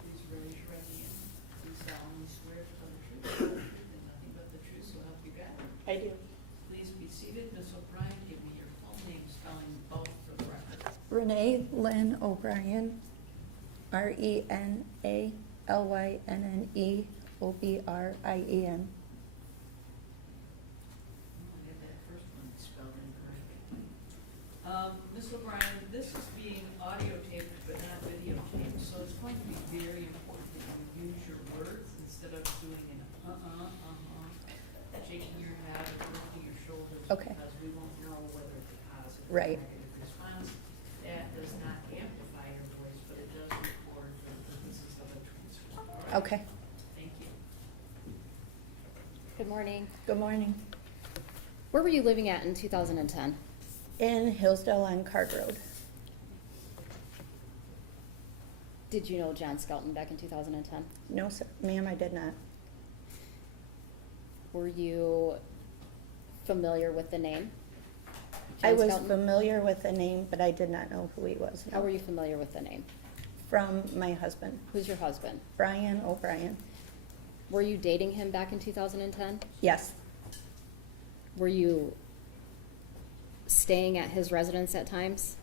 Please raise your right hand. Do solemnly swear to tell the truth, the whole truth, and nothing but the truth, so help you God. I do. Please be seated. Ms. O'Brien, give me your full name, spelling both for the record. Renee Lynn O'Brien, RenaLynnne O'Brien. I had that first one spelled incorrect. Ms. O'Brien, this is being audio taped but not videotaped, so it's going to be very important that you use your words instead of doing an shaking your head or lifting your shoulders. Okay. Because we won't know whether it's a positive or Right. negative response. That does not amplify your voice, but it does record for the purposes of a transcript. All right? Okay, Thank you. Good morning. good morning. Where were you living at in 2010? In Hillsdale on Card Road. Did you know John Skelton back in 2010? No, sir, ma'am, I did not. Were you familiar with the name? I John was Skelton? familiar with the name, but I did not know who he was. How were you familiar with the name? From my husband, Who's your husband? Brian O'Brien. Were you dating him back in 2010? Yes, Were you staying at his residence at times?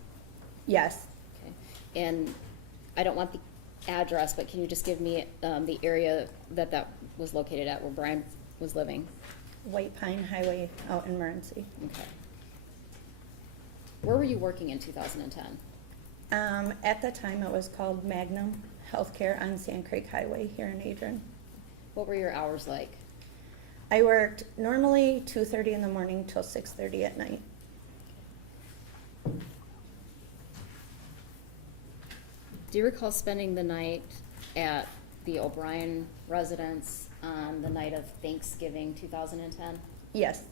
yes. Okay. And I don't want the address, but can you just give me the area that that was located at where Brian was living? White Pine Highway out in Morenci. Okay. Where were you working in 2010? At the time, it was called Magnum Healthcare on Sand Creek Highway here in Adrian. What were your hours like? I worked normally 2:30 in the morning till 6:30 at night. Do you recall spending the night at the O'Brien residence on the night of Thanksgiving 2010? Yes,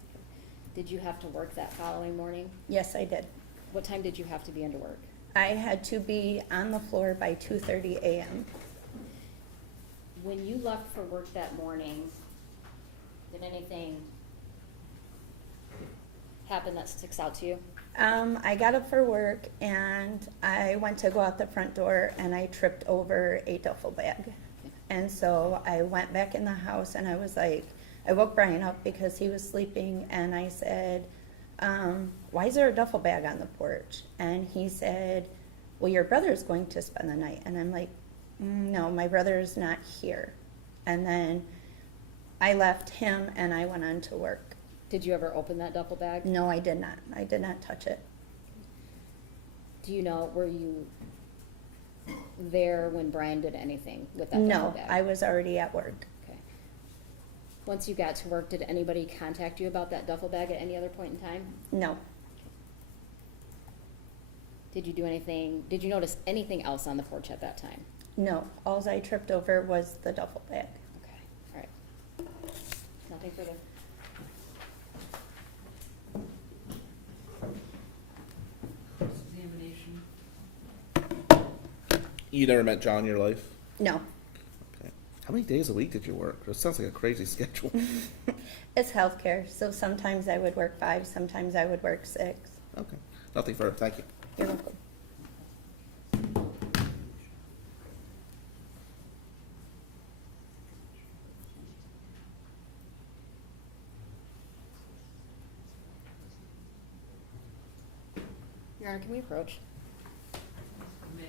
Did you have to work that following morning? yes, I did. What time did you have to be into work? I had to be on the floor by 2:30 a.m. When you left for work that morning, did anything happen that sticks out to you? I got up for work and I went to go out the front door and I tripped over a duffel bag. And so I went back in the house and I was like, I woke Brian up because he was sleeping and I said, why is there a duffel bag on the porch? And he said, well, your brother's going to spend the night. And I'm like, no, my brother's not here. And then I left him and I went on to work. Did you ever open that duffel bag? No, I did not. I did not touch it. Do you know, were you there when Brian did anything with that duffel No, bag? I was already at work. Okay. Once you got to work, did anybody contact you about that duffel bag at any other point in time? No. Did you notice anything else on the porch at that time? No. All I tripped over was the duffel bag. Okay, all right. Nothing further. Examination. You never met John in your life? No. Okay. How many days a week did you work? It sounds like a crazy schedule. It's healthcare, so sometimes I would work 5, sometimes I would work 6. Okay. Nothing further. Thank you. You're welcome. Your Honor, can we approach? May.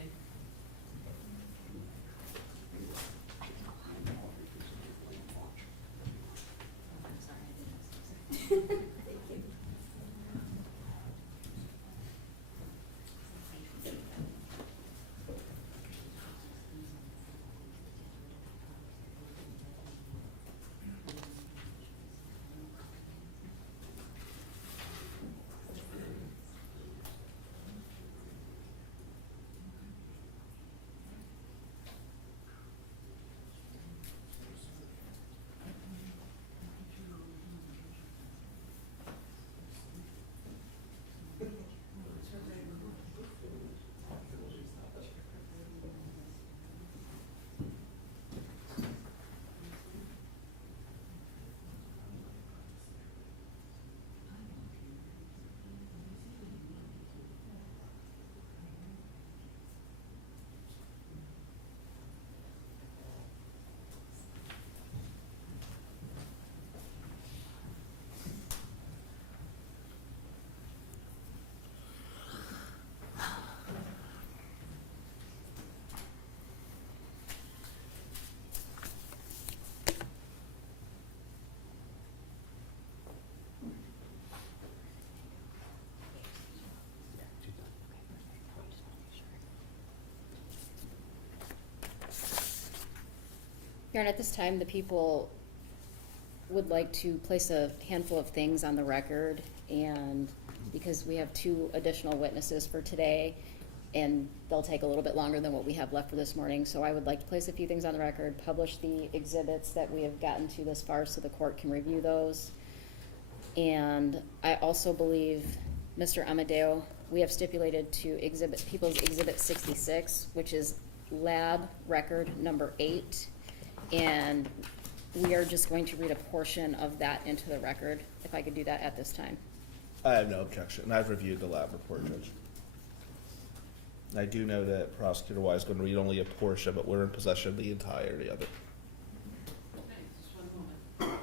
Your Honor, at this time, the people would like to place a handful of things on the record, and because we have 2 additional witnesses for today, and they'll take a little bit longer than what we have left for this morning, so I would like to place a few things on the record, publish the exhibits that we have gotten to this far so the court can review those. And I also believe, Mr. Amadeo, we have stipulated to People's Exhibit 66, which is lab record number 8. And we are just going to read a portion of that into the record, if I could do that at this time. I have no objection. I've reviewed the lab report, Judge. I do know that Prosecutor Wise is going to read only a portion, but we're in possession of the entirety of it. Okay, just one moment.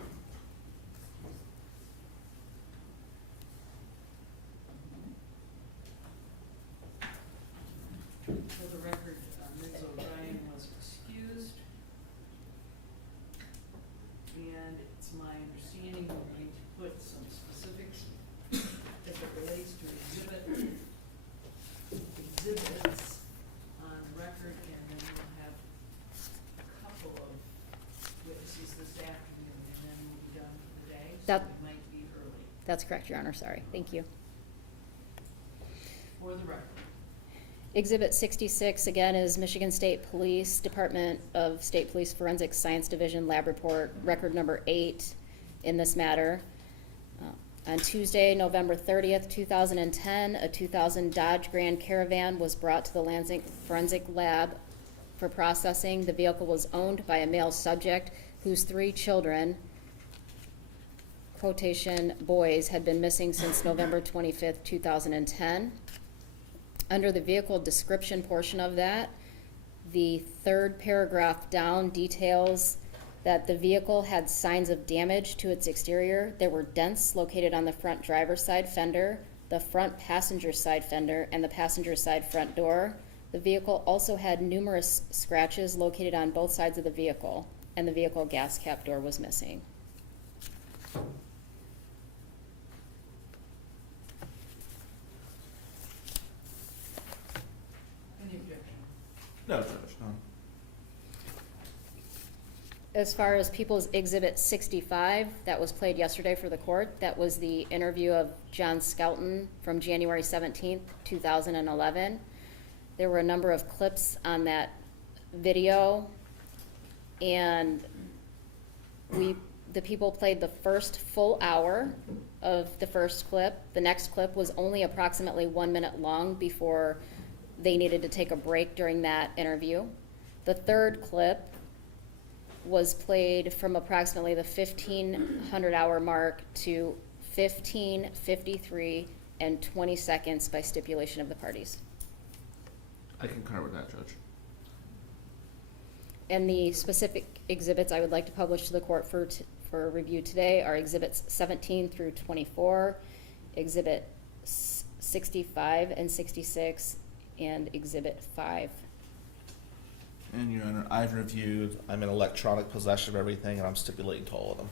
For the record, Ms. O'Brien was excused. And it's my understanding we're going to put some specifics as it relates to exhibits on record, and then we'll have a couple of witnesses this afternoon, and then we'll be done for the day, so That- it might be early. That's correct, Your Honor, sorry. Thank you. For the record. Exhibit 66, again, is Michigan State Police, Department of State Police Forensic Science Division Lab Report, record number 8 in this matter. On Tuesday, November 30th, 2010, a 2000 Dodge Grand Caravan was brought to the Lansing Forensic Lab for processing. The vehicle was owned by a male subject whose 3 children, quotation, boys, had been missing since November 25th, 2010. Under the vehicle description portion of that, the 3rd paragraph down details that the vehicle had signs of damage to its exterior. There were dents located on the front driver's side fender, the front passenger side fender, and the passenger side front door. The vehicle also had numerous scratches located on both sides of the vehicle, and the vehicle gas cap door was missing. Any objection? No, Judge, no. As far as People's Exhibit 65, that was played yesterday for the court, that was the interview of John Skelton from January 17th, 2011. There were a number of clips on that video, and the people played the first full hour of the first clip. The next clip was only approximately 1 minute long before they needed to take a break during that interview. The third clip was played from approximately the 1500 hour mark to 15:53 and 20 seconds by stipulation of the parties. I concur with that, Judge. And the specific exhibits I would like to publish to the court for review today are Exhibits 17 through 24, Exhibit 65 and 66, and Exhibit 5. And Your Honor, I've reviewed, I'm in electronic possession of everything, and I'm stipulating to all of them.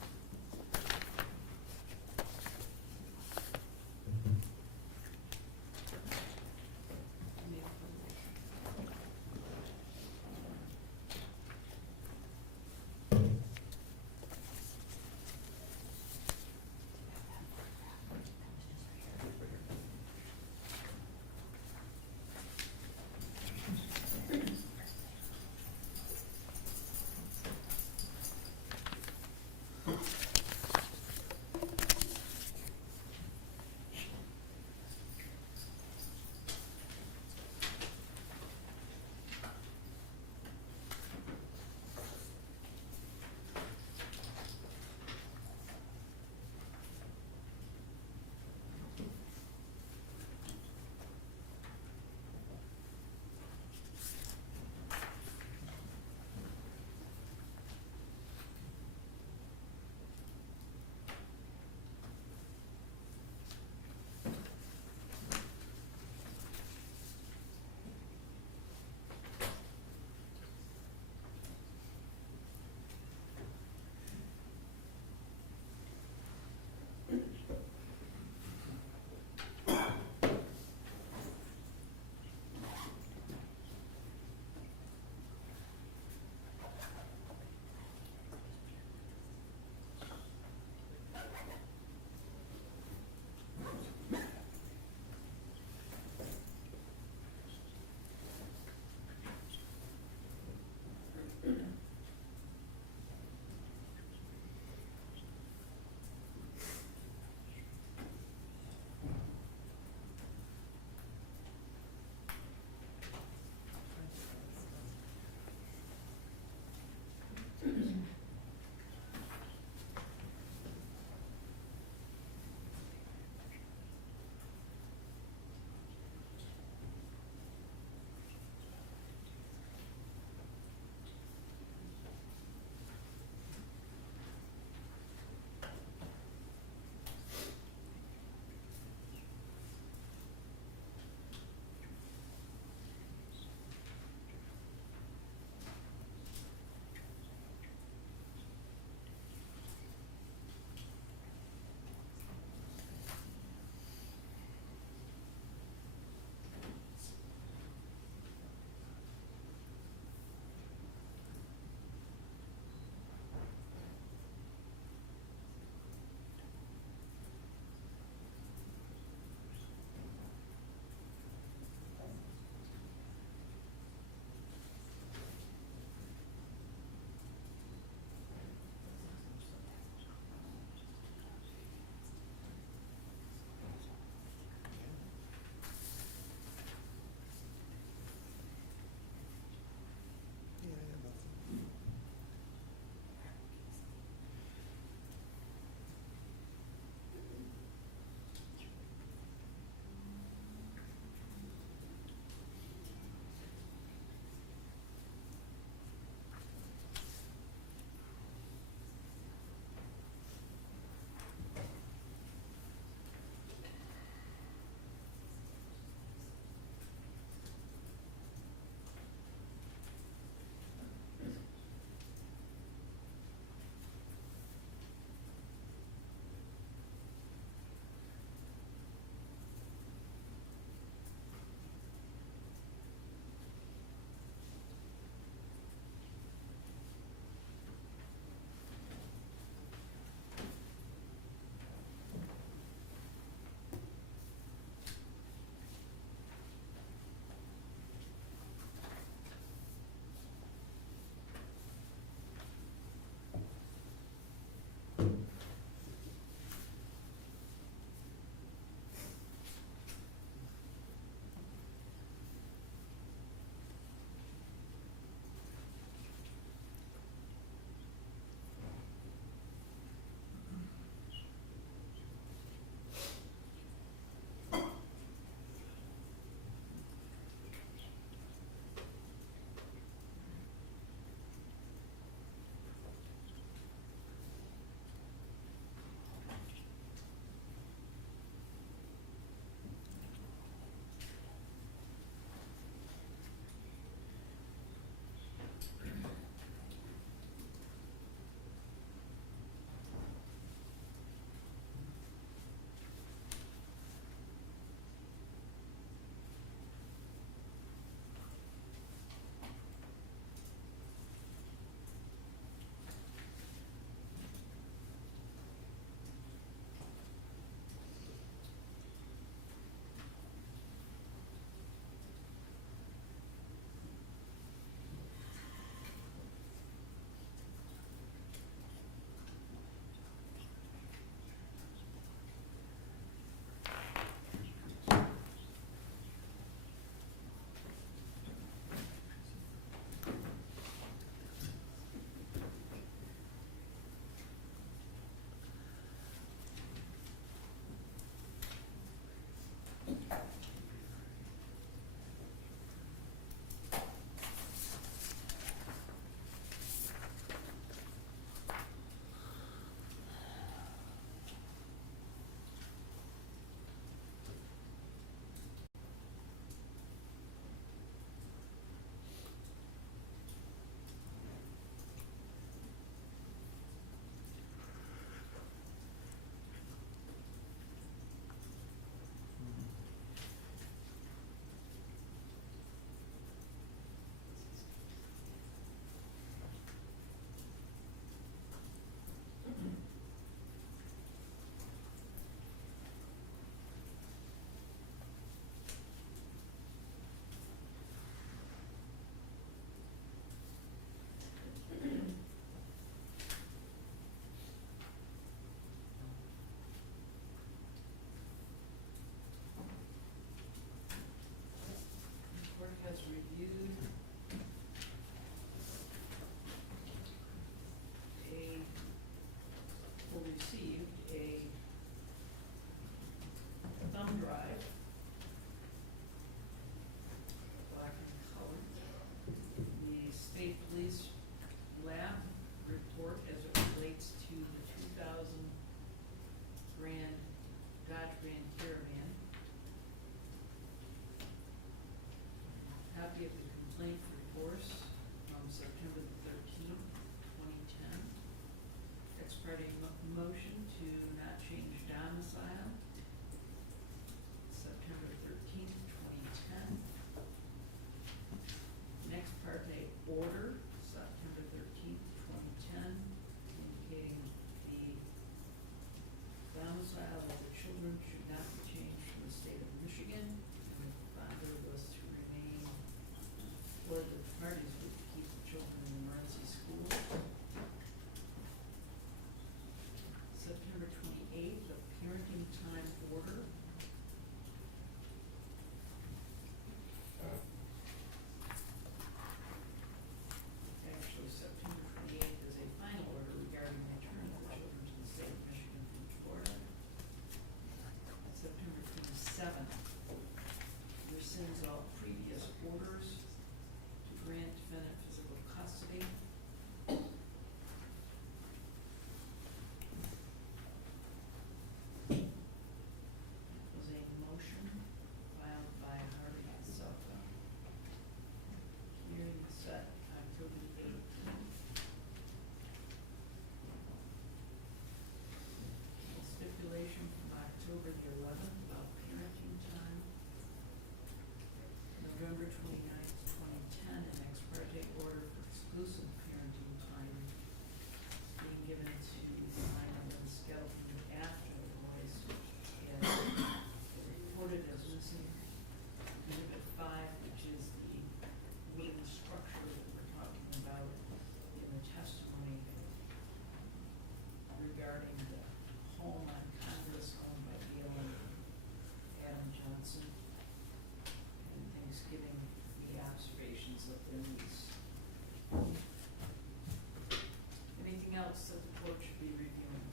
else that the court should be reviewing?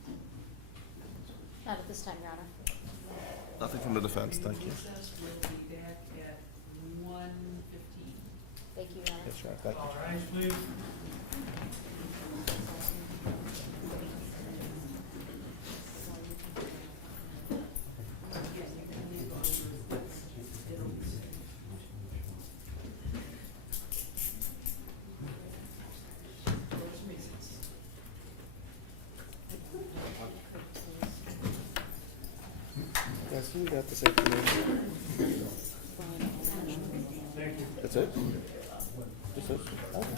Not at this time, Your Honor. Nothing from the defense, thank you. Recess, we'll be back at 1:15. Thank you, Your Honor. Yes, Your Honor, thank you. All rise, please. Guys, who we got this afternoon? Thank you. That's it? Just this? Okay.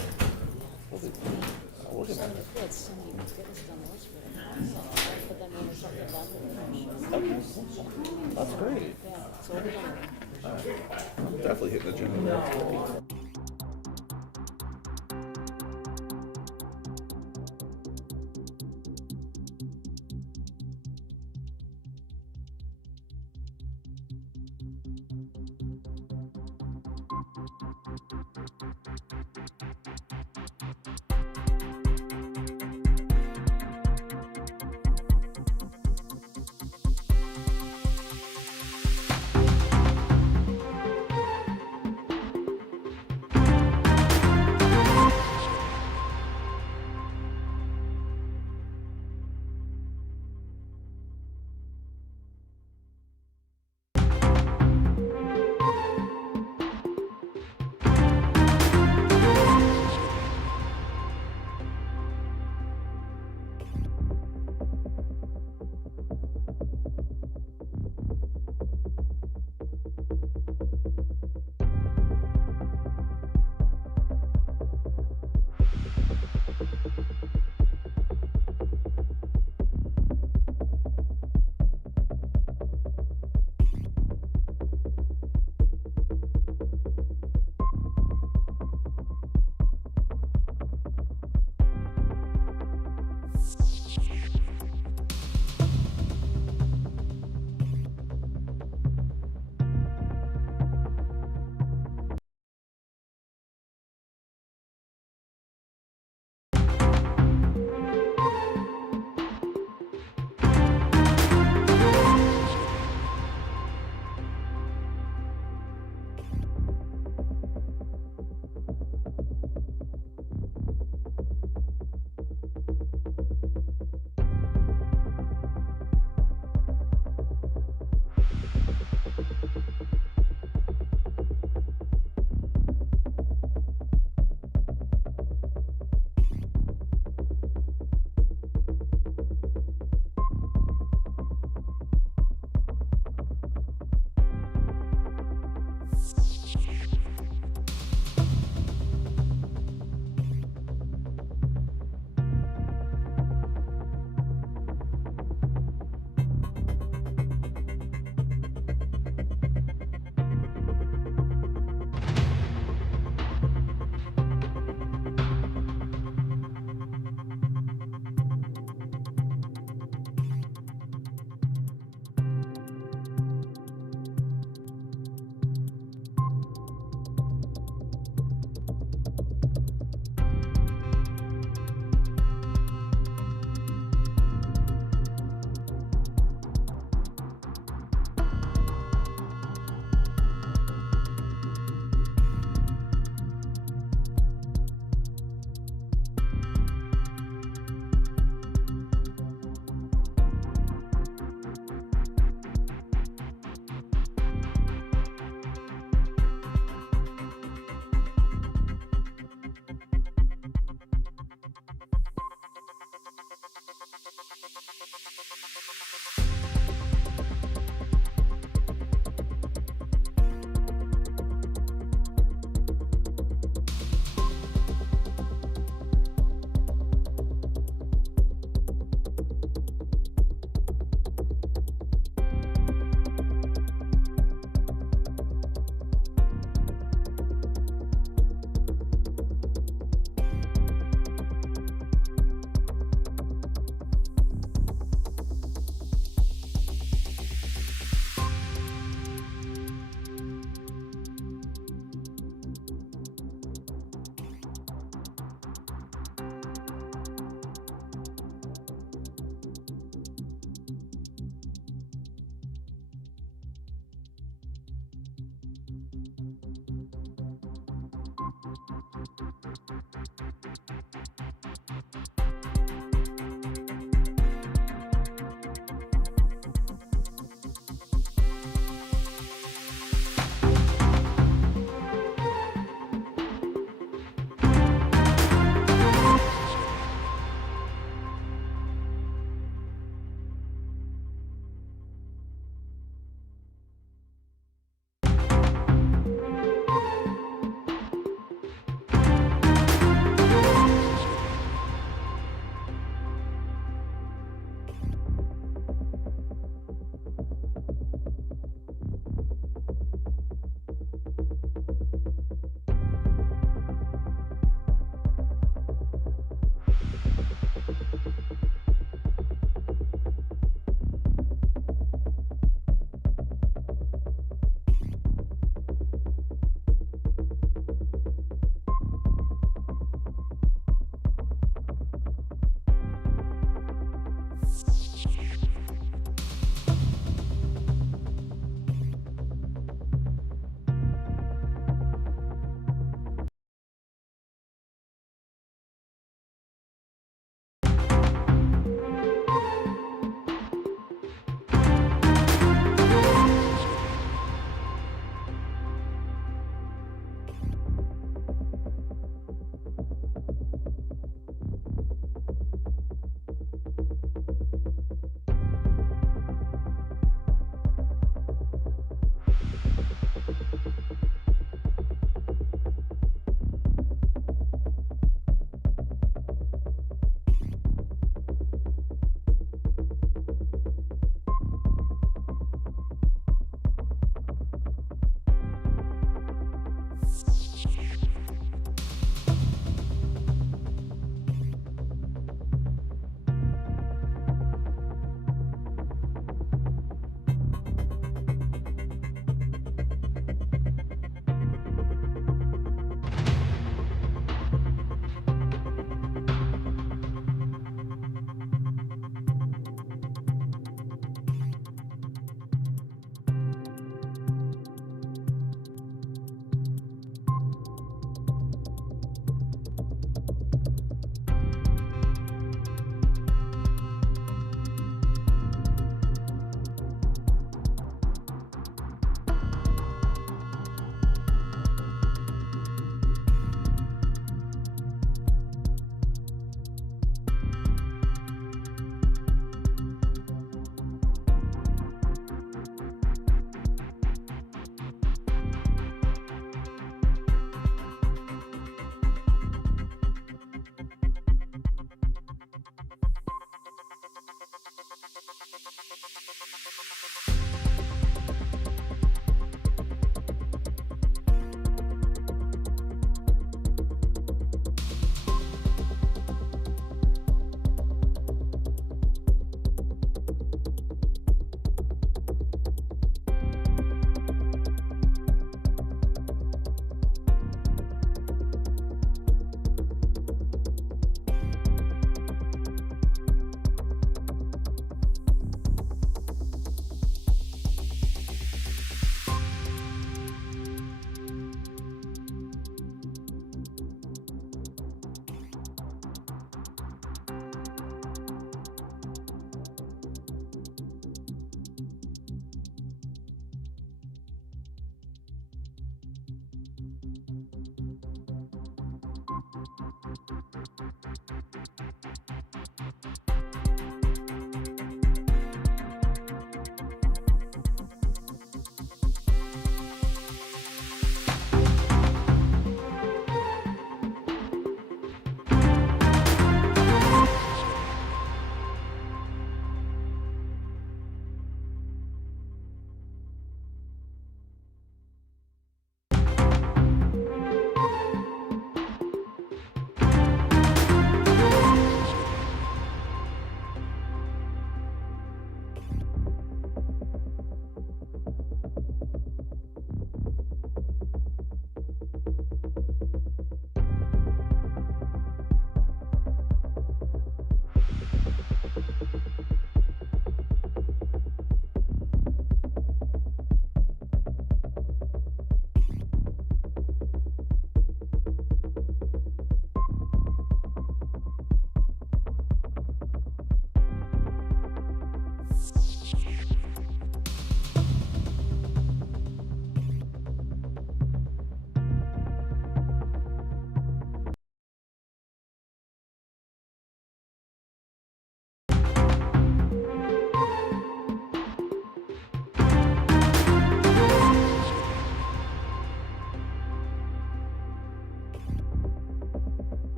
We'll get at it. Good, Cindy, let's get this done, let's get it. But then when we start the done, Okay. That's great. yeah, so we'll be done. All right. I'm definitely hitting the gym. That's great.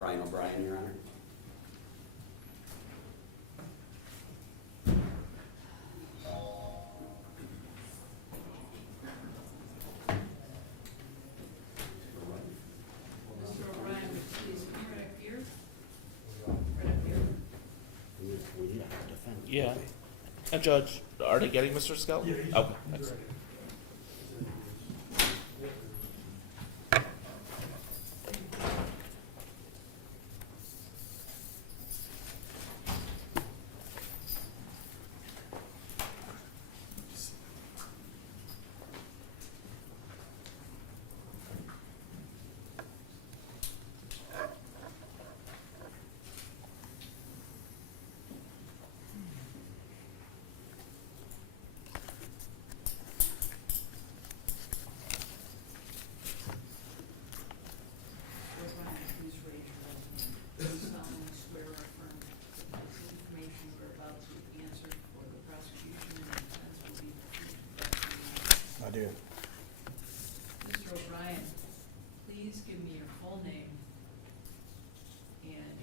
Brian O'Brien, Your Honor. Mr. O'Brien, would you please come right up here? Right up here. We need a defense. Yeah. And Judge, are they getting Mr. Skelton? Okay, thanks. O'Brien, please raise your right hand. Do you solemnly swear or affirm that the information you are about to answer for the prosecution and defense will be the truth, the best of your knowledge? I do. Mr. O'Brien, please give me your full name and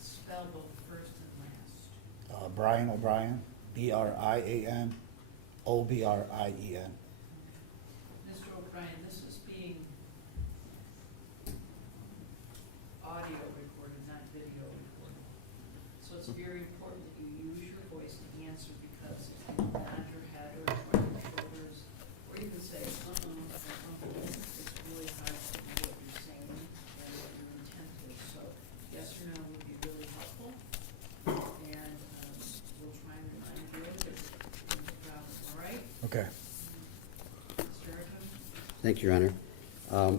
spell both first and last. Brian O'Brien, Brian Obrien. Mr. O'Brien, this is being audio recorded, not video recorded. So it's very important that you use your voice to answer, because if you nod your head or shrug your shoulders, or even say, it's really hard to know what you're saying and what your intent is. So yes or no would be really helpful. And we'll try and remind you of it. No problem, all right? Okay. Mr. Hartung? Thank you, Your Honor.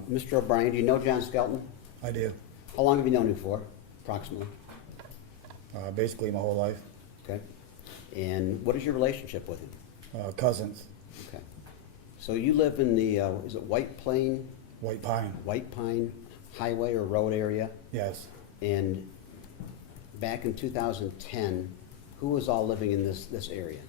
Mr. O'Brien, do you know John Skelton? I do. How long have you known him for, approximately? Basically my whole life. Okay. And what is your relationship with him? Cousins, Okay. So you live in the, is it White Plain, White Pine. White Pine Highway or road area? Yes. And back in 2010, who was all living in this area?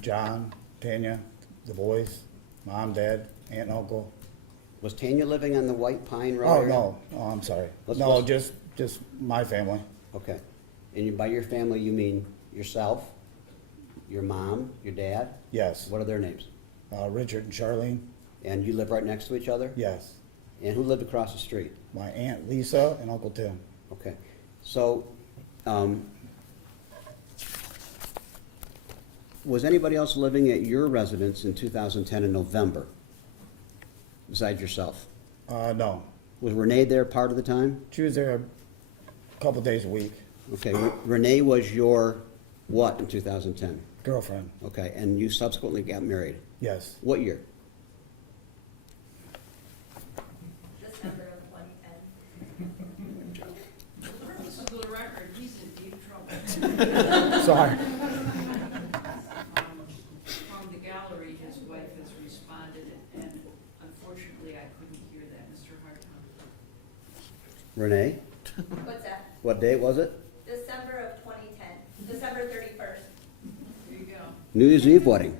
John, Tanya, the boys, mom, dad, aunt and uncle. Was Tanya living on the White Pine Road Oh, area? no. Oh, I'm sorry. Let's- No, let's- just my family. Okay. And by your family, you mean yourself, your mom, your dad? Yes. What are their names? Richard and Charlene. And you live right next to each other? Yes. And who lived across the street? My aunt Lisa and Uncle Tim. Okay. So, was anybody else living at your residence in 2010 in November, besides yourself? No. Was Renee there part of the time? She was there a couple days a week. Okay, Renee was your what in 2010? Girlfriend. Okay, and you subsequently got married. Yes. What year? December of 2010. For the purpose of the record, he's in deep trouble. Sorry. From the gallery, his wife has responded, and unfortunately, I couldn't hear that, Mr. Hartung. Renee? What's that? What date was it? December of 2010, December 31st. There you go. New Year's Eve wedding.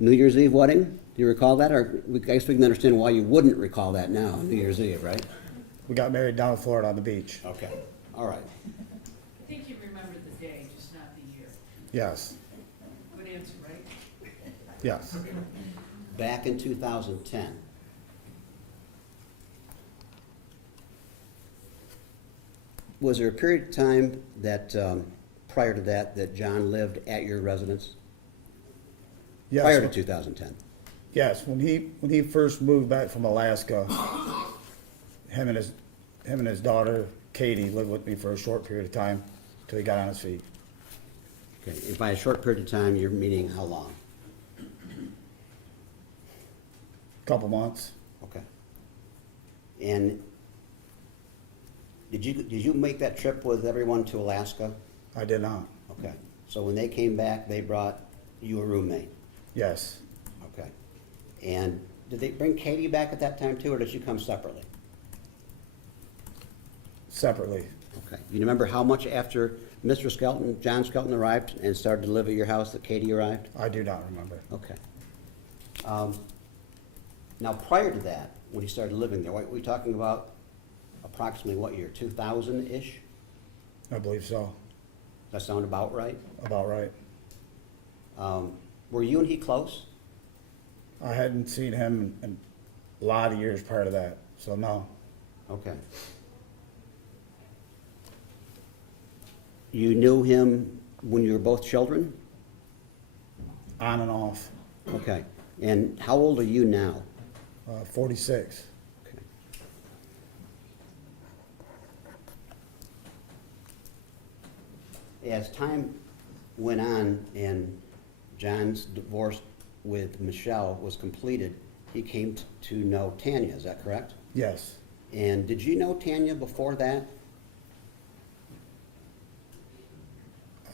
New Year's Eve wedding? Do you recall that? Or I guess we can understand why you wouldn't recall that now, New Year's Eve, right? We got married down in Florida on the beach. Okay, all right. I think you remember the day, just not the year. Yes. Good answer, right? Yes. Back in 2010, was there a period of time that, prior to that, that John lived at your residence? Yes. Prior to 2010? Yes, when he first moved back from Alaska, him and his daughter Katie lived with me for a short period of time till he got on his feet. Okay, and by a short period of time, you're meaning how long? Couple months. Okay. And did you make that trip with everyone to Alaska? I did not. Okay. So when they came back, they brought you a roommate? Yes. Okay. And did they bring Katie back at that time too, or did she come separately? Separately. Okay. You remember how much after Mr. Skelton, John Skelton arrived and started to live at your house that Katie arrived? I do not remember. Okay. Now, prior to that, when he started living there, what were we talking about? Approximately what year, 2000-ish? I believe so, Does that sound about right? about right. Were you and he close? I hadn't seen him in a lot of years prior to that, so no. Okay. You knew him when you were both children? On and off. Okay. And how old are you now? 46. Okay. As time went on and John's divorce with Michelle was completed, he came to know Tanya, is that correct? Yes. And did you know Tanya before that?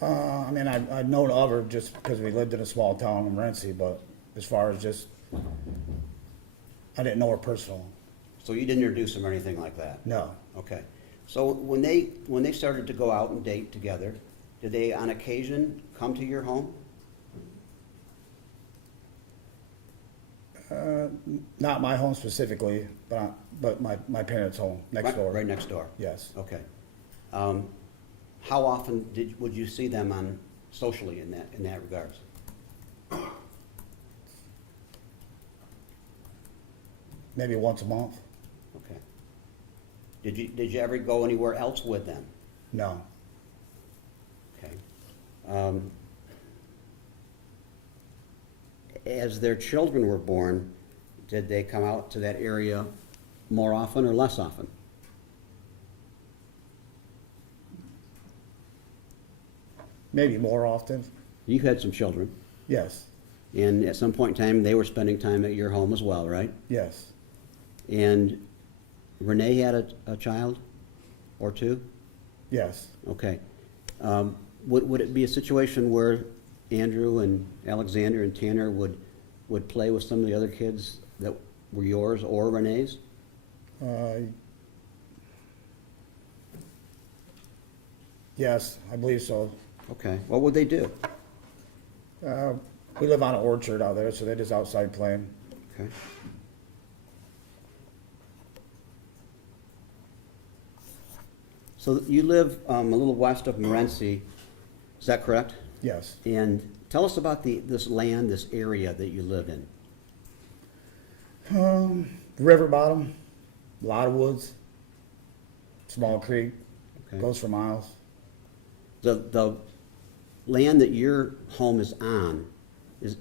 I mean, I'd known of her just because we lived in a small town in Morenci, but as far as just, I didn't know her personally. So you didn't introduce him or anything like that? No. Okay. So when they started to go out and date together, did they on occasion come to your home? Not my home specifically, but my parents' home next door. Right next door? Yes. Okay. How often would you see them on socially in that regards? Maybe once a month. Okay. Did you ever go anywhere else with them? No. Okay. As their children were born, did they come out to that area more often or less often? Maybe more often. You had some children, Yes. and at some point in time, they were spending time at your home as well, right? Yes. And Renee had a child or two? Yes. Okay. Would it be a situation where Andrew and Alexander and Tanner would play with some of the other kids that were yours or Renee's? Yes, I believe so. Okay. What would they do? We live on an orchard out there, so they're just outside playing. Okay. So you live a little west of Morenci, is that correct? Yes. And tell us about this land, this area that you live in. River bottom, a lot of woods, small creek, Okay. goes for miles. The land that your home is on,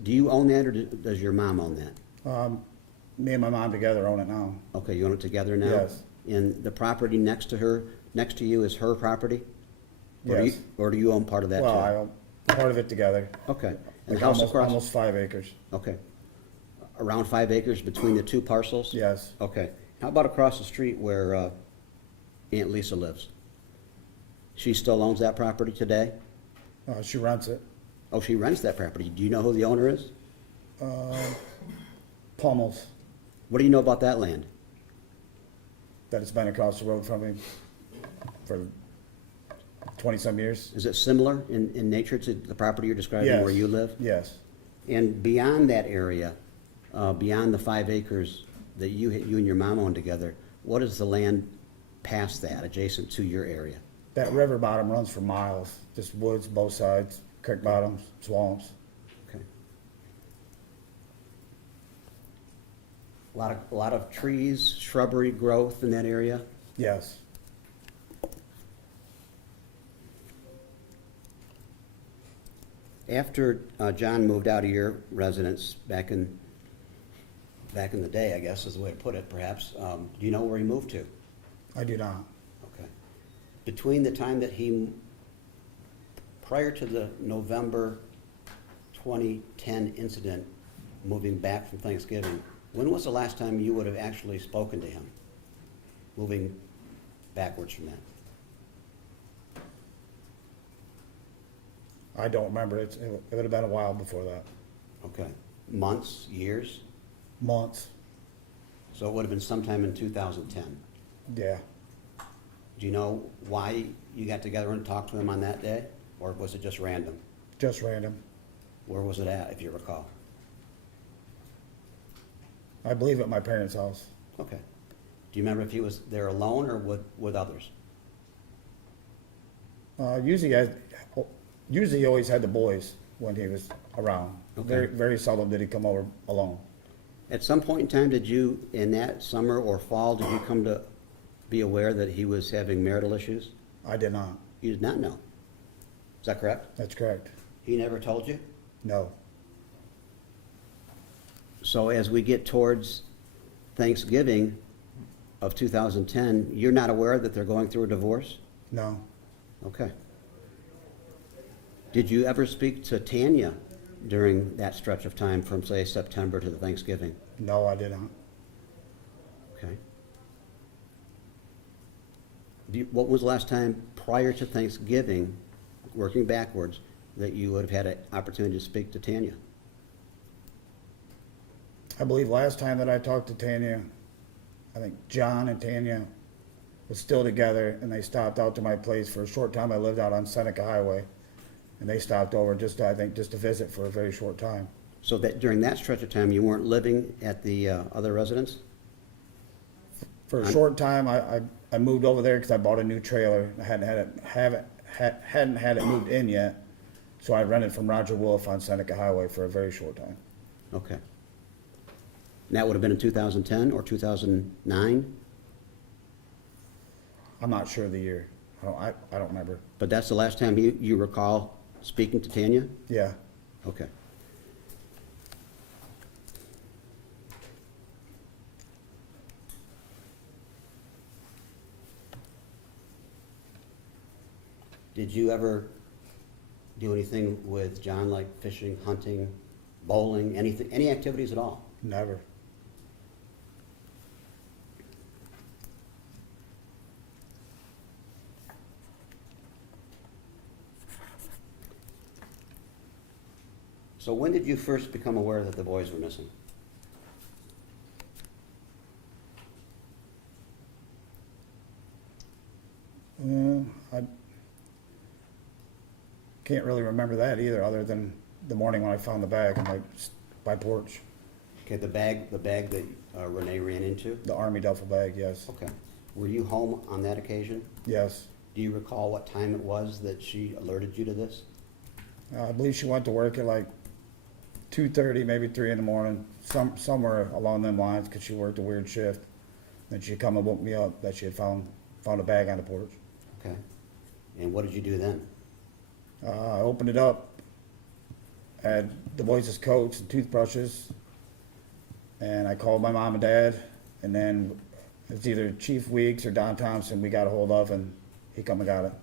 do you own that or does your mom own that? Me and my mom together own it now. Okay, you own it together now? Yes. And the property next to you is her property? Yes. Or do you own part of that too? Well, I own part of it together. Okay. And Like the house across? almost 5 acres. Okay. Around 5 acres between the two parcels? Yes. Okay. How about across the street where Aunt Lisa lives? She still owns that property today? She rents it. Oh, she rents that property. Do you know who the owner is? Pummels, What do you know about that land? that it's been across the road from me for 20-some years. Is it similar in nature to the property you're describing where Yes. you live? Yes. And beyond that area, beyond the 5 acres that you and your mom own together, what is the land past that, adjacent to your area? That river bottom runs for miles, just woods both sides, creek bottoms, swamps. Okay. A lot of trees, shrubbery growth in that area? Yes. After John moved out of your residence back in the day, I guess is the way to put it, perhaps, do you know where he moved to? I do not. Okay. Between the time that prior to the November 2010 incident, moving back from Thanksgiving, when was the last time you would have actually spoken to him? Moving backwards from that? I don't remember. It would have been a while before that. Okay. Months, years? Months. So it would have been sometime in 2010. Yeah. Do you know why you got together and talked to him on that day? Or was it just random? Just random. Where was it at, if you recall? I believe at my parents' house. Okay. Do you remember if he was there alone or with others? Usually he always had the boys when he was around. Okay. Very, very seldom did he come over alone. At some point in time, did you, in that summer or fall, did you come to be aware that he was having marital issues? I did not. You did not know. Is that correct? That's correct. He never told you? No. So as we get towards Thanksgiving of 2010, you're not aware that they're going through a divorce? No. Okay. Did you ever speak to Tanya during that stretch of time from, say, September to the Thanksgiving? No, I did not. Okay. What was the last time prior to Thanksgiving, working backwards, that you would have had an opportunity to speak to Tanya? I believe last time that I talked to Tanya, I think John and Tanya was still together, and they stopped out to my place for a short time. I lived out on Seneca Highway, and they stopped over just to visit for a very short time. So that during that stretch of time, you weren't living at the other residence? For a short time, I moved over there because I bought a new trailer. I hadn't had it moved in yet, so I rented from Roger Wolf on Seneca Highway for a very short time. Okay. And that would have been in 2010 or 2009? I'm not sure of the year. I don't remember. But that's the last time you recall speaking to Tanya? Yeah. Okay. Did you ever do anything with John, like fishing, hunting, bowling, anything, any activities at all? Never. So when did you first become aware that the boys were missing? I can't really remember that either, other than the morning when I found the bag on my porch. Okay, the bag that Renee ran into? The army duffel bag, yes. Okay. Were you home on that occasion? Yes. Do you recall what time it was that she alerted you to this? I believe she went to work at like 2:30, maybe 3 in the morning, somewhere along them lines, because she worked a weird shift. Then she come and woke me up that she had found a bag on the porch. Okay. And what did you do then? I opened it up, had the boys' coats and toothbrushes, and I called my mom and dad, and then it's either Chief Weeks or Don Thompson we got a hold of, and he come and got it.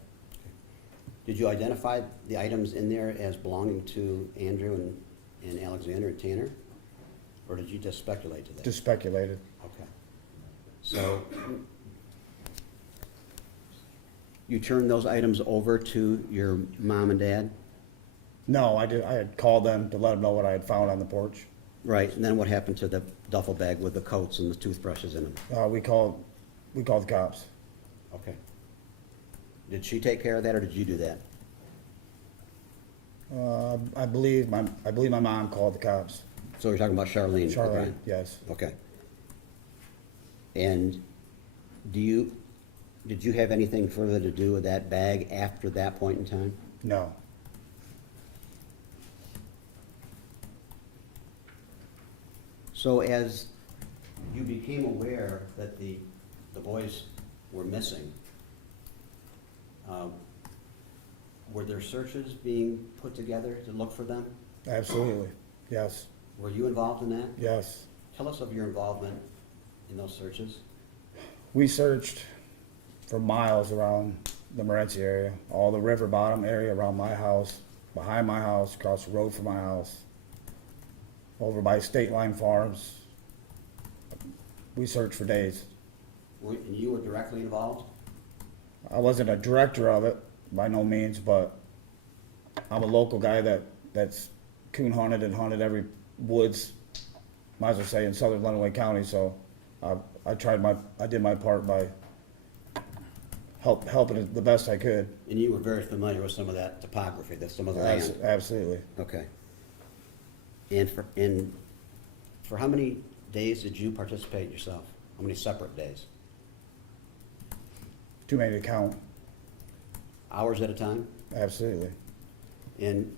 Did you identify the items in there as belonging to Andrew and Alexander and Tanner? Or did you just speculate to that? Just speculated. Okay. So you turned those items over to your mom and dad? No, I had called them to let them know what I had found on the porch. Right, and then what happened to the duffel bag with the coats and the toothbrushes in them? We called the cops. Okay. Did she take care of that, or did you do that? I believe my mom called the cops. So you're talking about Charlene? Charlene, O'Brien. yes. Okay. And did you have anything further to do with that bag after that point in time? No. So as you became aware that the boys were missing, were there searches being put together to look for them? Absolutely, yes. Were you involved in that? Yes. Tell us of your involvement in those searches. We searched for miles around the Morenci area, all the river bottom area around my house, behind my house, across the road from my house, over by State Line Farms. We searched for days. And you were directly involved? I wasn't a director of it, by no means, but I'm a local guy that's coon hunted and hunted every woods, might as well say, in southern Lenawee County, so I did my part by helping it the best I could. And you were very familiar with some of that topography, some of the land? Absolutely. Okay. And for how many days did you participate yourself? How many separate days? Too many to count, Hours at a time? absolutely. And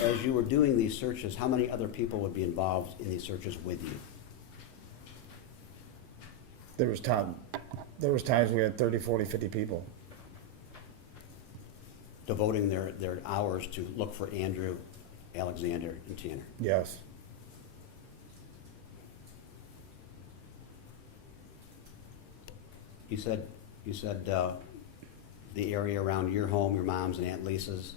as you were doing these searches, how many other people would be involved in these searches with you? There was times we had 30, 40, 50 people. Devoting their hours to look for Andrew, Alexander, and Tanner. Yes. You said the area around your home, your mom's and Aunt Lisa's,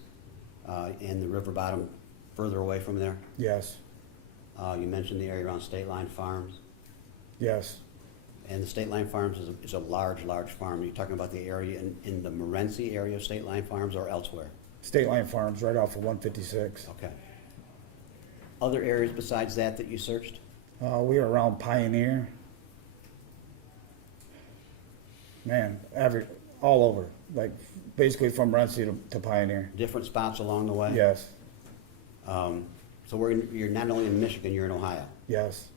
and the river bottom further away from there? Yes. You mentioned the area around State Line Farms. Yes. And the State Line Farms is a large farm. Are you talking about the area in the Morenci area of State Line Farms or elsewhere? State Line Farms, right off of 156. Okay. Other areas besides that you searched? We were around Pioneer. Man, all over, like basically from Morenci to Pioneer. Different spots along the way? Yes. So you're not only in Michigan, you're in Ohio. Yes.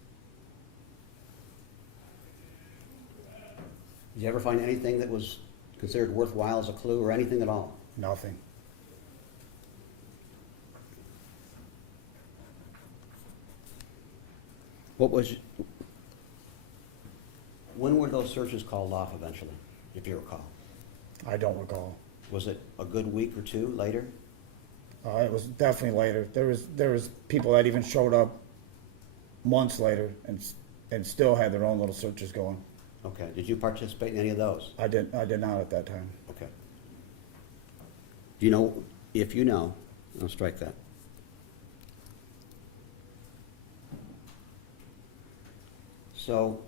Did you ever find anything that was considered worthwhile as a clue or anything at all? Nothing. When were those searches called off eventually, if you recall? I don't recall. Was it a good week or two later? It was definitely later. There was people that even showed up months later and still had their own little searches going. Okay. Did you participate in any of those? I did not at that time. Okay. Do you know, if you know, I'll strike that. So,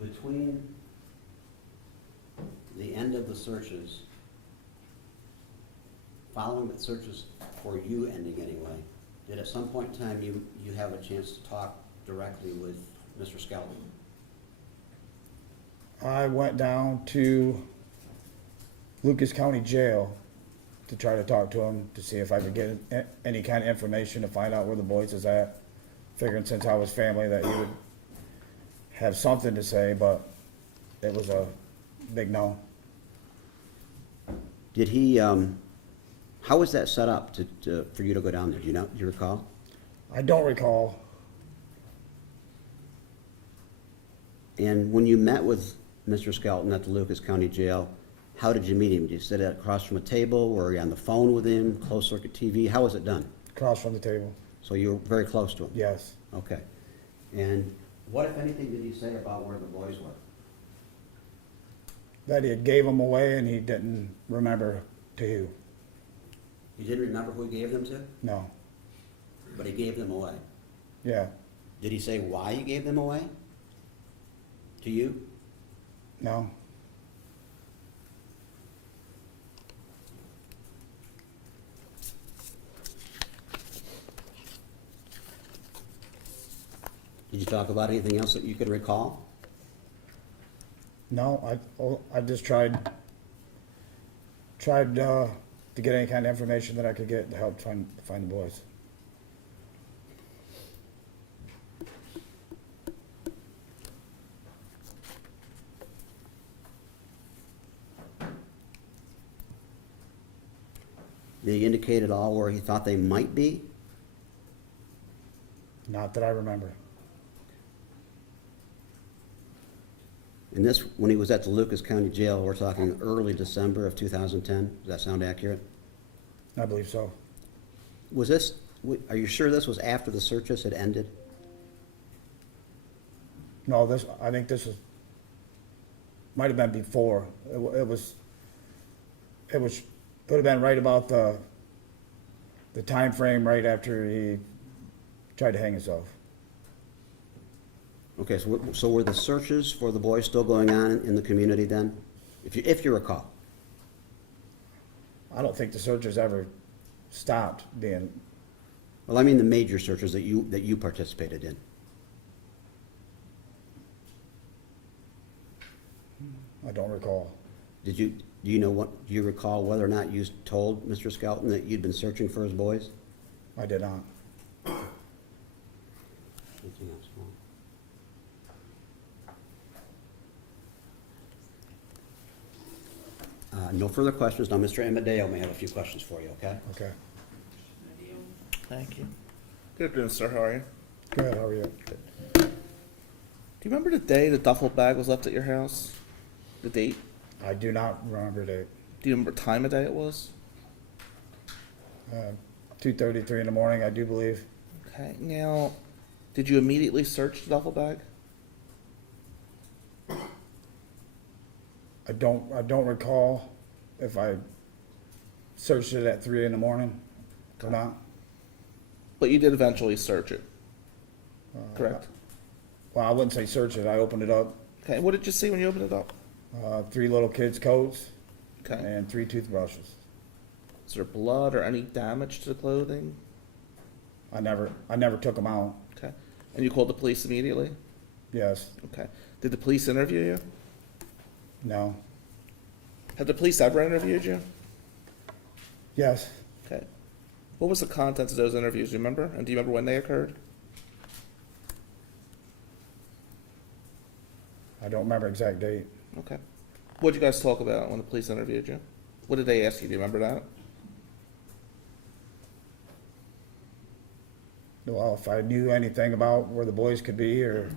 between the end of the searches, following the searches for you ending anyway, did at some point in time you have a chance to talk directly with Mr. Skelton? I went down to Lucas County Jail to try to talk to him to see if I could get any kind of information to find out where the boys is at. Figuring since I was family that he would have something to say, but it was a big no. Did he, how was that set up for you to go down there? Do you recall? I don't recall. And when you met with Mr. Skelton at the Lucas County Jail, how did you meet him? Did you sit across from a table, or were you on the phone with him, closed circuit TV? How was it done? Across from the table. So you were very close to him? Yes. Okay. And what, if anything, did he say about where the boys were? That he gave them away and he didn't remember to who. You didn't remember who he gave them to? No. But he gave them away. Yeah. Did he say why he gave them away? To you? No. Did you talk about anything else that you could recall? No, I just tried to get any kind of information that I could get to help find the boys. Did he indicate at all where he thought they might be? Not that I remember. And this, when he was at the Lucas County Jail, we're talking early December of 2010. Does that sound accurate? I believe so. Was this, are you sure this was after the searches had ended? No, I think this might have been before. It would have been right about the time frame right after he tried to hang himself. Okay, so were the searches for the boys still going on in the community then? If you recall? I don't think the searchers ever stopped being. Well, I mean the major searches that you participated in. I don't recall. Do you recall whether or not you told Mr. Skelton that you'd been searching for his boys? I did not. Anything else? No further questions. Now, Mr. Amadeo may have a few questions for you, okay? Okay. Thank you. Good afternoon, sir. How are you? Good, how are you? Do you remember the day the duffel bag was left at your house? The date? I do not remember the Do you remember what time of day it was? 2:33 in the morning, I do believe. Okay. Now, did you immediately search the duffel bag? I don't recall if I searched it at 3 in the morning or not. But you did eventually search it, correct? Well, I wouldn't say search it. I opened it up. Okay. What did you see when you opened it up? 3 little kids' coats Okay. and 3 toothbrushes. Is there blood or any damage to the clothing? I never took them out. Okay. And you called the police immediately? Yes. Okay. Did the police interview you? No. Have the police ever interviewed you? Yes. Okay. What was the contents of those interviews, do you remember? And do you remember when they occurred? I don't remember exact date. Okay. What did you guys talk about when the police interviewed you? What did they ask you? Do you remember that? Well, if I knew anything about where the boys could be, or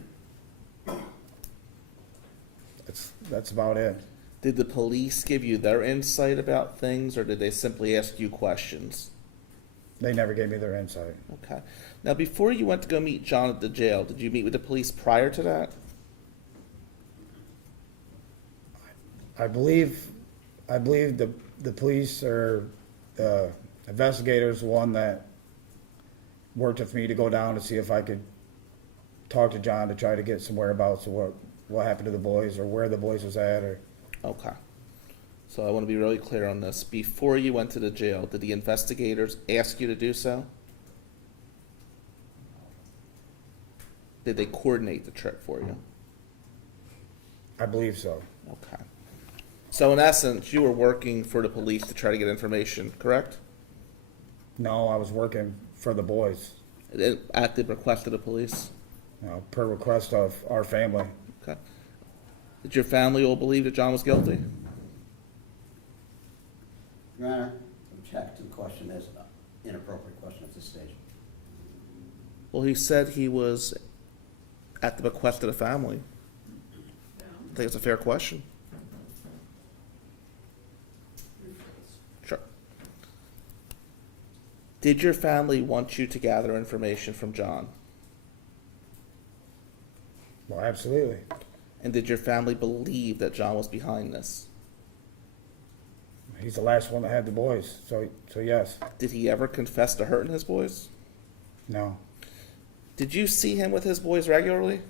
that's about it. Did the police give you their insight about things, or did they simply ask you questions? They never gave me their insight. Okay. Now, before you went to go meet John at the jail, did you meet with the police prior to that? I believe the police or the investigators, the one that worked with me to go down to see if I could talk to John to try to get some whereabouts of what happened to the boys or where the boys was at. Or Okay. So I want to be really clear on this. Before you went to the jail, did the investigators ask you to do so? Did they coordinate the trip for you? I believe so. Okay. So in essence, you were working for the police to try to get information, correct? No, I was working for the boys, At the request of the police? per request of our family. Okay. Did your family all believe that John was guilty? Your Honor, object to the question as an inappropriate question at this stage. Well, he said he was at the bequest of the family. I think it's a fair question. Sure. Did your family want you to gather information from John? Well, absolutely. And did your family believe that John was behind this? He's the last one that had the boys, so yes. Did he ever confess to hurting his boys? No. Did you see him with his boys regularly?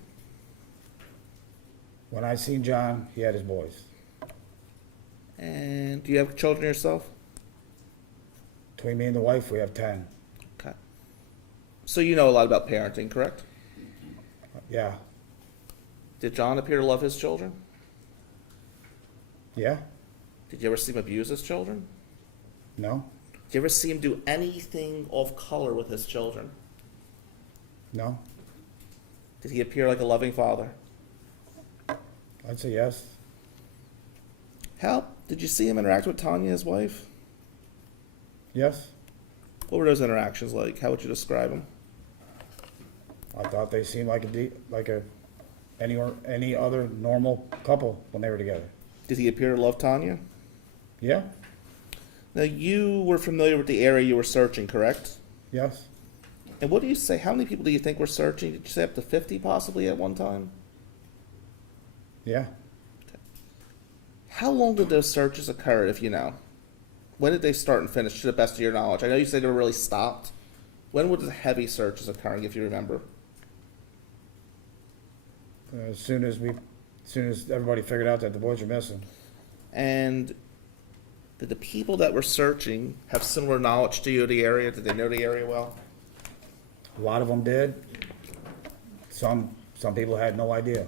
When I seen John, he had his boys. And do you have children yourself? Between me and the wife, we have 10. Okay. So you know a lot about parenting, correct? Yeah. Did John appear to love his children? Yeah? Did you ever see him abuse his children? No? Did you ever see him do anything off color with his children? No? Did he appear like a loving father? I'd say yes. How did you see him interact with Tanya, his wife? Yes? What were those interactions like? How would you describe them? I thought they seemed like any other normal couple when they were together. Did he appear to love Tanya? Yeah? Now, you were familiar with the area you were searching, correct? Yes? And what do you say? How many people do you think were searching? Did you say up to 50 possibly at one time? Yeah? How long did those searches occur, if you know? When did they start and finish, to the best of your knowledge? I know you said they were really stopped. When were the heavy searches occurring, if you remember? As soon as everybody figured out that the boys were missing. And did the people that were searching have similar knowledge to you of the area? Did they know the area well? A lot of them did. Some people had no idea.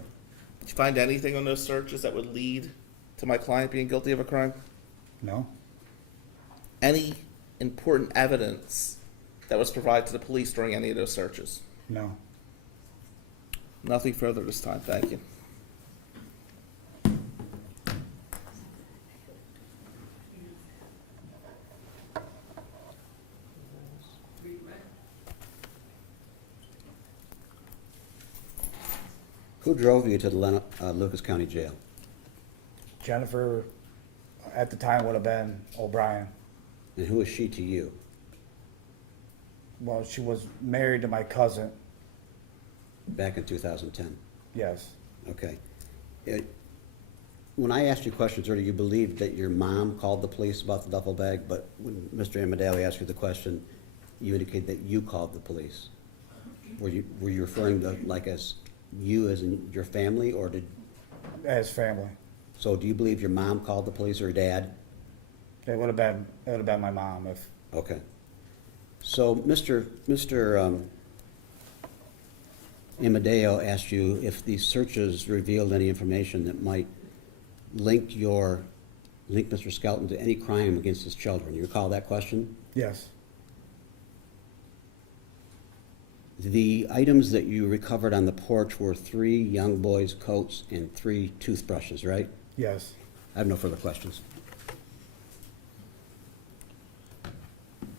Did you find anything on those searches that would lead to my client being guilty of a crime? No? Any important evidence that was provided to the police during any of those searches? No. Nothing further this time, thank you. Who drove you to the Lucas County Jail? Jennifer, at the time, would have been O'Brien. And who is she to you? Well, she was married to my cousin, Back in 2010? yes. Okay. When I asked you questions earlier, you believed that your mom called the police about the duffel bag, but when Mr. Amadale asked you the question, you indicated that you called the police. Were you referring to, like, as you as in your family, or did, As family. so do you believe your mom called the police or dad? It would have been my mom if, Okay. So Mr. Amadeo asked you if these searches revealed any information that might link Mr. Skelton to any crime against his children. You recall that question? yes, The items that you recovered on the porch were 3 young boys' coats and 3 toothbrushes, right? yes. I have no further questions.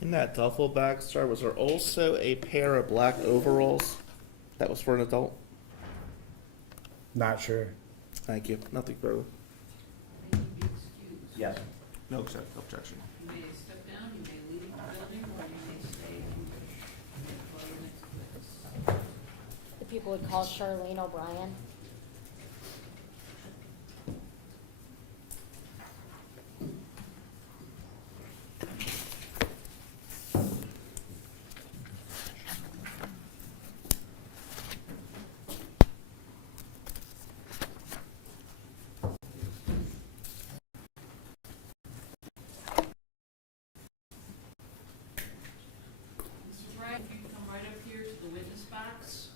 In that duffel bag, sir, was there also a pair of black overalls that was for an adult? Not sure. Thank you. Nothing further. May you be excused. Yes. No objection. You may step down, you may leave the building, or you may stay if you wish. You may call your next witness. The people would call Charlene O'Brien. Mr. Bryant, if you can come right up here to the witness box.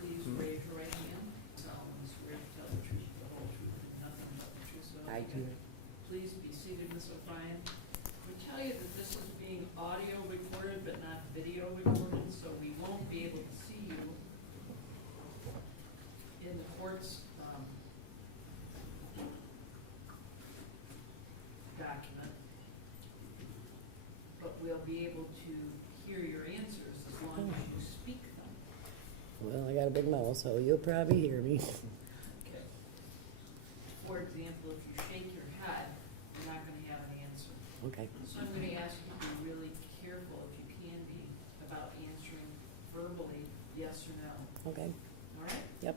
Please raise your right hand. Solemnly swear to tell the truth, the whole truth, and nothing but the truth, so help you God. Please be seated, Ms. O'Brien. We tell you that this is being audio recorded but not video recorded, so we won't be able to see you in the court's document, but we'll be able to hear your answers as long as you speak them. Well, I got a big mouth, so you'll probably hear me. Okay. For example, if you shake your head, you're not gonna have an answer. Okay. So I'm gonna ask you to be really careful, if you can be, about answering verbally, yes or no, Okay. all right? Yep.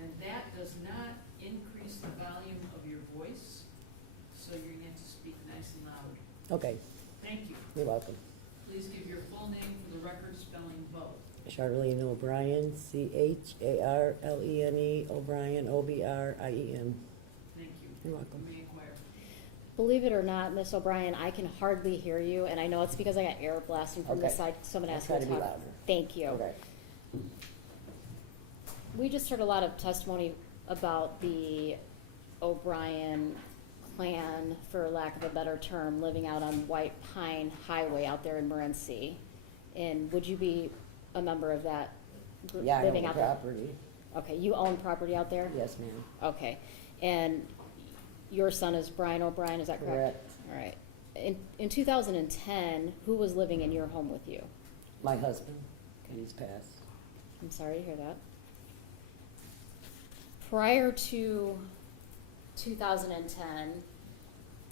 And that does not increase the volume of your voice, so you're gonna have to speak nice and loud. Okay. Thank you. You're welcome. Please give your full name for the record, spelling both. Charlene O'Brien, Charlene O'Brien, Obrien. Thank you. You're welcome. You may inquire. Believe it or not, Miss O'Brien, I can hardly hear you, and I know it's because I got air blasting from the Okay. side, so I'm gonna I'll ask you try to to be talk. louder. Thank you. Okay. We just heard a lot of testimony about the O'Brien clan, for lack of a better term, living out on White Pine Highway out there in Morenci. And would you be a member of that group Yeah, I own living the out there? property. Okay, you own property out there? Yes, ma'am. Okay, and your son is Brian O'Brien, is that correct? Correct. All right. In 2010, who was living in your home with you? My husband, he's passed. I'm sorry to hear that. Prior to 2010,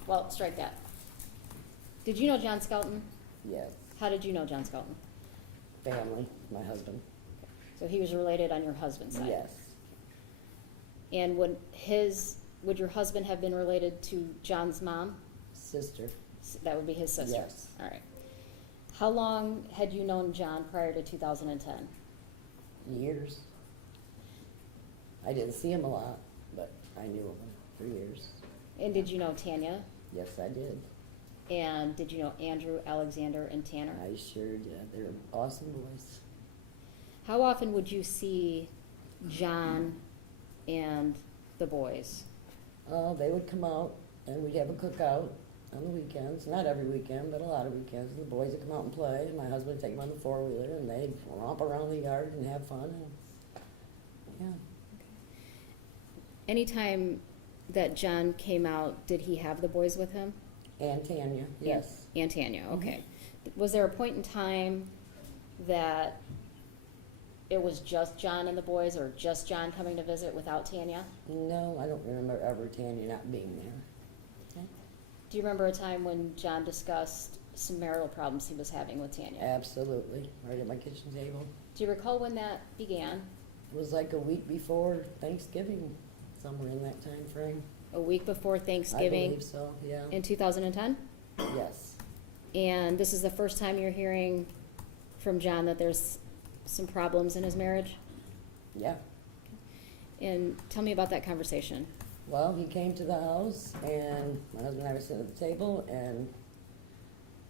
well, strike that. Did you know John Skelton? Yes. How did you know John Skelton? Family, my husband. So he was related on your husband's side? Yes. And would your husband have been related to John's mom? Sister. That would be his sister? Yes. All right. How long had you known John prior to 2010? Years. I didn't see him a lot, but I knew him for years. And did you know Tanya? Yes, I did. And did you know Andrew, Alexander, and Tanner? I sure did. They're awesome boys. How often would you see John and the boys? Oh, they would come out and we'd have a cookout on the weekends, not every weekend, but a lot of weekends. The boys would come out and play, and my husband would take them on the four-wheeler, and they'd romp around the yard and have fun, and, yeah. Anytime that John came out, did he have the boys with him? And Tanya, yes. And Tanya, okay. Was there a point in time that it was just John and the boys, or just John coming to visit without Tanya? No, I don't remember ever Tanya not being there. Okay. Do you remember a time when John discussed some marital problems he was having with Tanya? Absolutely, right at my kitchen table. Do you recall when that began? It was like a week before Thanksgiving, somewhere in that time frame. A week before I Thanksgiving believe so, yeah. in 2010? Yes. And this is the first time you're hearing from John that there's some problems in his marriage? Yeah. And tell me about that conversation. Well, he came to the house, and my husband and I were sitting at the table, and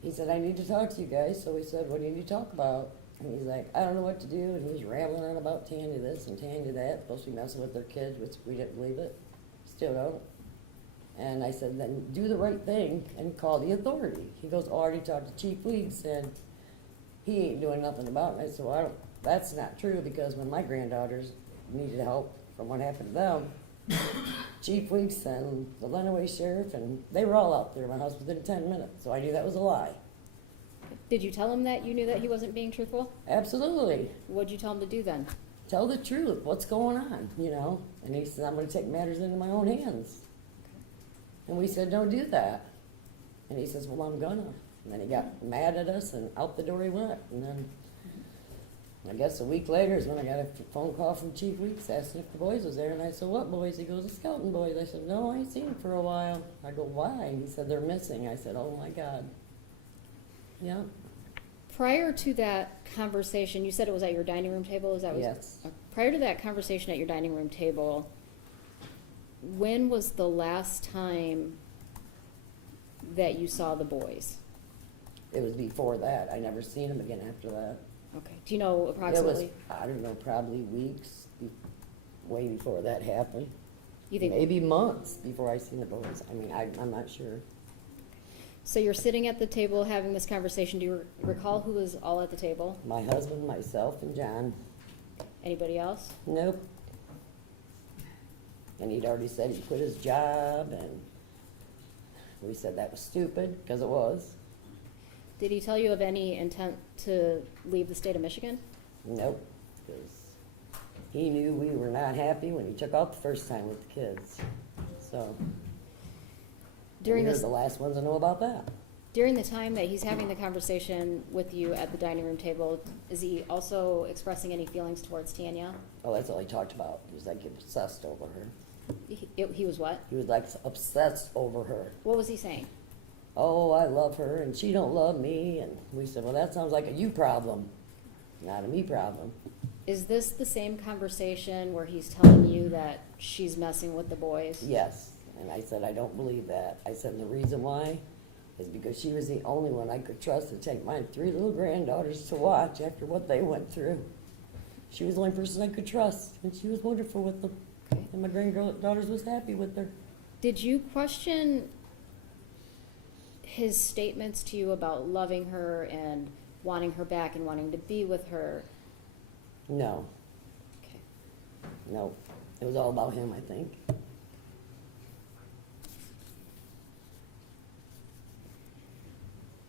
he said, I need to talk to you guys. So we said, what do you need to talk about? And he's like, I don't know what to do. And he was rambling on about Tanya this and Tanya that, supposed to be messing with their kids, which we didn't believe it. Still don't. And I said, then do the right thing and call the authority. He goes, oh, I already talked to Chief Weeks, and he ain't doing nothing about it. I said, well, that's not true, because when my granddaughters needed help from what happened to them, Chief Weeks and the Lenawee Sheriff, and they were all out there. My house within 10 minutes, so I knew that was a lie. Did you tell him that you knew that he wasn't being truthful? Absolutely. What'd you tell him to do then? Tell the truth. What's going on, you know? And he said, I'm going to take matters into my own hands. And we said, don't do that. And he says, well, I'm gonna. And then he got mad at us, and out the door he went. And then I guess a week later is when I got a phone call from Chief Weeks asking if the boys was there. And I said, what boys? He goes, the Skelton boys. I said, no, I ain't seen them for a while. I go, why? He said, they're missing. I said, oh my God. Yeah. Prior to that conversation, you said it was at your dining room table, is that what? Yes. Prior to that conversation at your dining room table, when was the last time that you saw the boys? It was before that. I never seen them again after that. Okay. Do you know approximately? It was, I don't know, probably weeks, way before that happened. You think? Maybe months before I seen the boys. I mean, I'm not sure. So you're sitting at the table having this conversation. Do you recall who was all at the table? My husband, myself, and John. Anybody else? Nope. And he'd already said he quit his job, and we said that was stupid, because it was. Did he tell you of any intent to leave the state of Michigan? Nope, because he knew we were not happy when he took out the first time with the kids. So During we were this, the last ones to know about that. during the time that he's having the conversation with you at the dining room table, is he also expressing any feelings towards Tanya? Oh, that's all he talked about. He was like obsessed over her. He was what? He was like obsessed over her. What was he saying? Oh, I love her, and she don't love me. And we said, well, that sounds like a you problem, not a me problem. Is this the same conversation where he's telling you that she's messing with the boys? Yes. And I said, I don't believe that. I said, and the reason why is because she was the only one I could trust to take my 3 little granddaughters to watch after what they went through. She was the only person I could trust, and she was wonderful with them. Okay. And my granddaughters was happy with her. Did you question his statements to you about loving her and wanting her back and wanting to be with her? No. Okay. No. It was all about him, I think.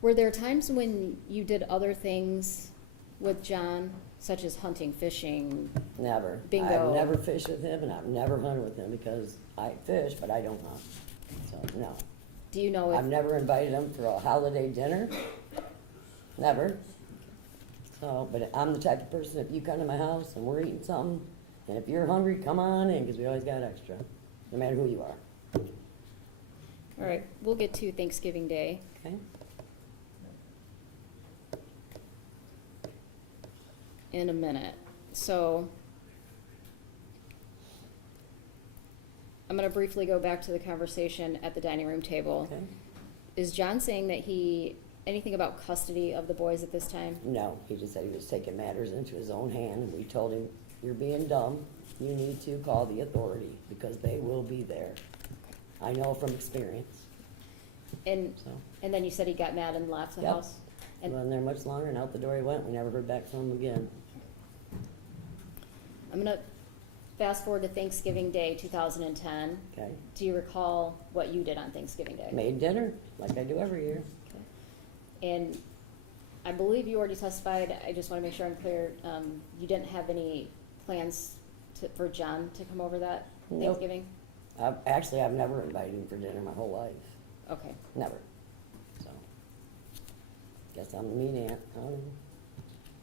Were there times when you did other things with John, such as hunting, fishing? Never. Bingo. I've never fished with him, and I've never hunted with him because I fish, but I don't hunt. So, no. Do you know if I've never invited him for a holiday dinner. Never. So, but I'm the type of person, if you come to my house and we're eating something, and if you're hungry, come on in, because we always got extra, no matter who you are. All right, we'll get to Thanksgiving Day. Okay? In a minute. So I'm going to briefly go back to the conversation at the dining room table. Okay? Is John saying that anything about custody of the boys at this time? No, he just said he was taking matters into his own hand, and we told him, you're being dumb. You need to call the authority, because they will be there. I know from experience. And, so. and then you said he got mad and left the Yep. house? He And wasn't there much longer, and out the door he went. We never heard back from him again. I'm gonna fast forward to Thanksgiving Day, 2010. Okay? Do you recall what you did on Thanksgiving Day? Made dinner, like I do every year. And I believe you already testified, I just wanna make sure I'm clear, you didn't have any plans for John to come over that Nope. Thanksgiving? Actually, I've never invited him for dinner my whole life. Okay. Never. So, guess I'm the mean aunt. I don't know.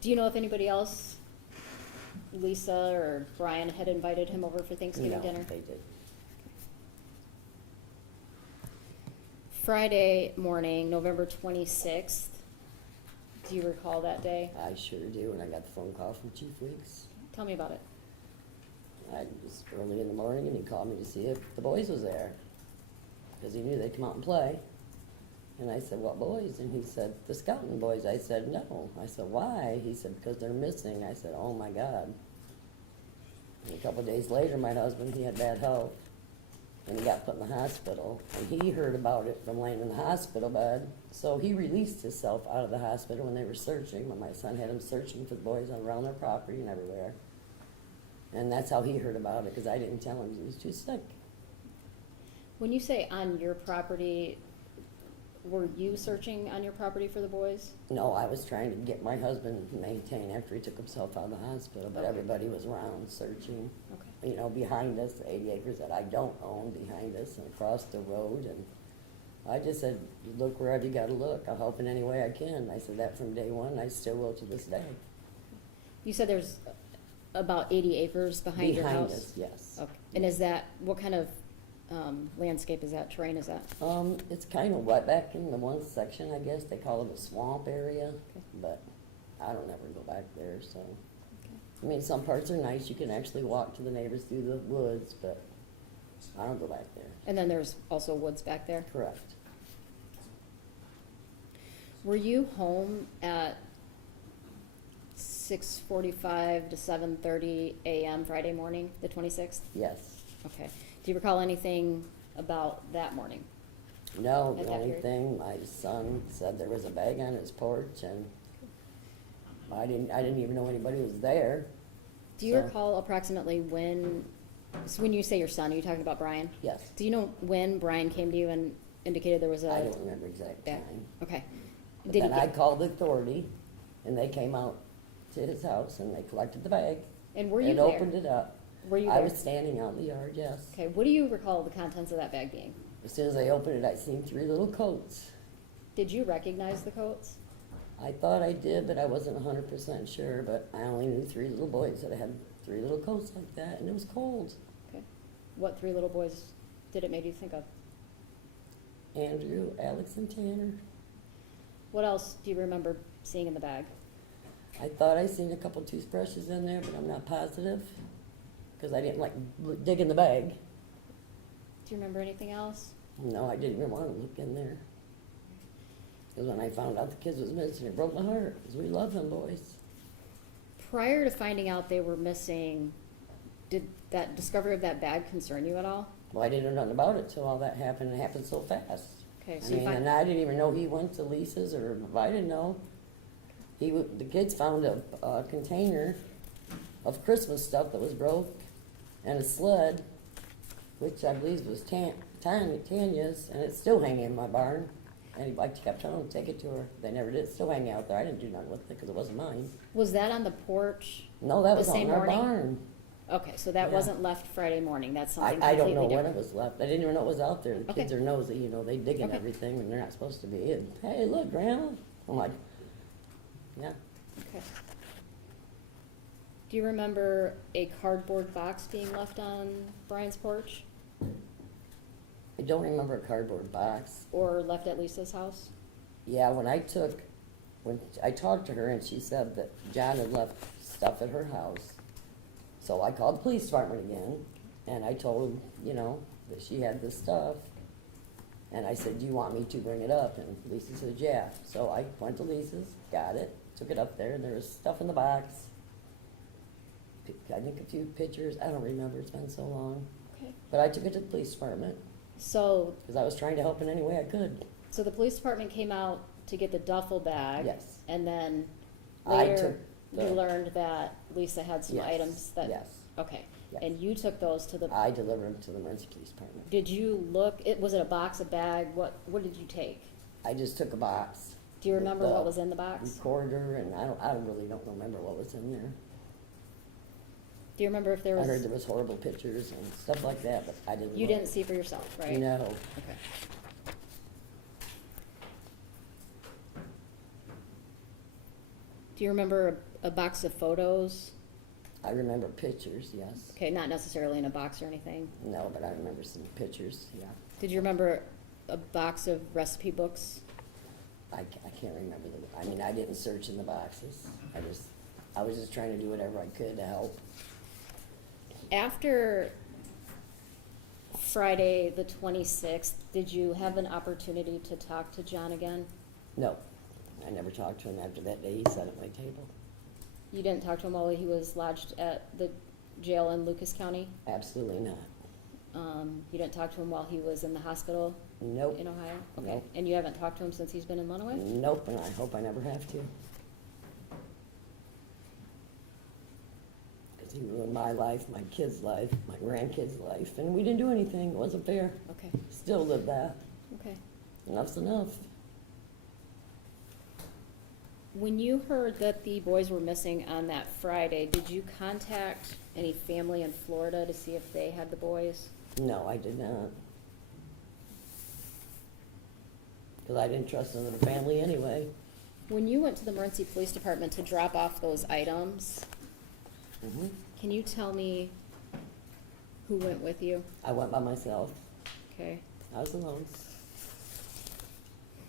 Do you know if anybody else, Lisa or Brian, had invited him over for Thanksgiving No, dinner? they did. Friday morning, November 26th, do you recall that day? I sure do, and I got the phone call from Chief Weeks. Tell me about it. I was early in the morning, and he called me to see if the boys was there, because he knew they'd come out and play. And I said, "What boys?" And he said, "The Skelton boys." I said, "No." I said, "Why?" He said, "Because they're missing." I said, "Oh my God." And a couple of days later, my husband, he had bad health, and he got put in the hospital. And he heard about it from laying in the hospital bed, so he released himself out of the hospital when they were searching, when my son had him searching for the boys around their property and everywhere. And that's how he heard about it, because I didn't tell him he was too sick. When you say on your property, were you searching on your property for the boys? No, I was trying to get my husband maintained after he took himself out of the hospital, but Okay. everybody was around searching. Okay. You know, behind us, the 80 acres that I don't own behind us and across the road. And I just said, "Look wherever you gotta look. I'll help in any way I can." I said that from day one, and I still will to this day. You said there's about 80 acres behind your house? Behind us, yes. Okay. And is that, what kind of landscape is that, terrain is that? It's kind of wet back in the one section, I guess. They call it a swamp area, but I don't ever go back there, so. I mean, some parts are nice. You can actually walk to the neighbors through the woods, but I don't go back there. And then there's also woods back there? Correct. Were you home at 6:45 to 7:30 a.m. Friday morning, the 26th? Yes. Okay. Do you recall anything about that morning? No, At the that only period? thing, my son said there was a bag on his porch, and I didn't even know anybody was there. Do you So- recall approximately when, so when you say your son, are you talking about Brian? Yes. Do you know when Brian came to you and indicated there was a? I don't remember exact bag? time. Okay. But Did he then I get- called the authority, and they came out to his house, and they collected the bag. And were you and there? opened it up. Were you I there? was standing out in the yard, yes. Okay, what do you recall the contents of that bag being? As soon as I opened it, I seen 3 little coats. Did you recognize the coats? I thought I did, but I wasn't 100% sure, but I only knew 3 little boys that had 3 little coats like that, and it was cold. Okay. What 3 little boys did it make you think of? Andrew, Alex, and Tanner. What else do you remember seeing in the bag? I thought I seen a couple toothbrushes in there, but I'm not positive, because I didn't like dig in the bag. Do you remember anything else? No, I didn't even want to look in there. Because when I found out the kids was missing, it broke my heart, because we love them boys. Prior to finding out they were missing, did that discovery of that bag concern you at all? Well, I didn't know nothing about it till all that happened, and it happened so fast. Okay, I so you mean, find, and I didn't even know he went to Lisa's, or if I didn't know. The kids found a container of Christmas stuff that was broke, and a sled, which I believe was Tanya's, and it's still hanging in my barn. And I kept telling them to take it to her. They never did. It's still hanging out there. I didn't do nothing with it because it wasn't mine. was that on the porch? No, that The was same on our morning? barn. Okay, so that Yeah. wasn't left Friday morning, that's something I completely don't know different. when it was left. I didn't even know it was out there. The kids Okay. are nosy, you know, they dig in Okay. everything when they're not supposed to be. And, hey, look, Grandma. I'm like, yeah. Okay. Do you remember a cardboard box being left on Brian's porch I don't remember a cardboard box. or left at Lisa's house? Yeah, when I talked to her and she said that John had left stuff at her house. So I called the police department again and I told them, you know, that she had this stuff. And I said, "Do you want me to bring it up?" And Lisa said, "Yeah." So I went to Lisa's, got it, took it up there, and there was stuff in the box. I think a few pictures, I don't remember, it's been so long. Okay. But I took it to the police department So, because I was trying to help in any way I could. So the police department came out to get the duffel bag. Yes. And then I later, took you the- learned that Lisa had some Yes, items that. yes, Okay, yes. and you took those to the, I delivered them to the Emergency Police Department. did you look, was it a box, a bag, what did you take? I just took a box. Do you with remember the what was in the box? Recorder, and I really don't remember what was in there. Do you remember if there I was? heard there was horrible pictures and stuff like that, but I didn't You look. didn't see for yourself, right? No. Okay. Do you remember a box of photos? I remember pictures, yes. Okay, not necessarily in a box or anything. No, but I remember some pictures, yeah. Did you remember a box of recipe books? I can't remember I mean, I didn't search in the boxes. I was just trying to do whatever I could to help. After Friday, the 26th, did you have an opportunity to talk to John again? No, I never talked to him after that day he sat at my table. You didn't talk to him while he was lodged at the jail in Lucas County? Absolutely not. You didn't talk to him while he was in the hospital Nope. in Ohio? Okay. Nope. And you haven't talked to him since he's been in Lenawee? Nope, and I hope I never have to. Because he ruined my life, my kid's life, my grandkid's life, and we didn't do anything. It wasn't fair. Okay, Still live that. okay. Enough's enough. When you heard that the boys were missing on that Friday, did you contact any family in Florida to see if they had the boys? No, I did not. Because I didn't trust them with the family anyway. When you went to the Morenci Police Department to drop off those items, Mhm. can you tell me who went with you? I went by myself. Okay. I was alone.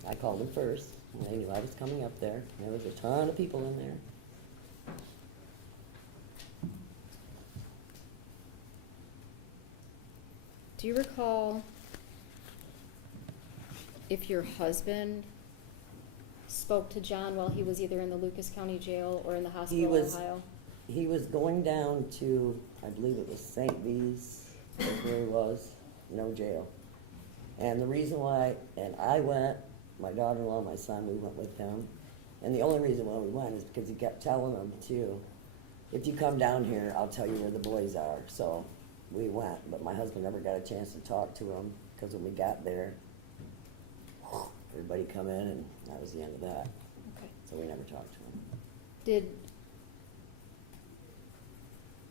I called them first, and they knew I was coming up there. There was a ton of people in there. Do you recall if your husband spoke to John while he was either in the Lucas County Jail or in the hospital in Ohio? He was going down to, I believe it was St. V's, that's where he was, no jail. And the reason why, and I went, my daughter-in-law, my son, we went with him. And the only reason why we went is because he kept telling them too, if you come down here, I'll tell you where the boys are. So we went, but my husband never got a chance to talk to him, because when we got there, everybody come in, and that was the end of that. Okay. So we never talked to him. Did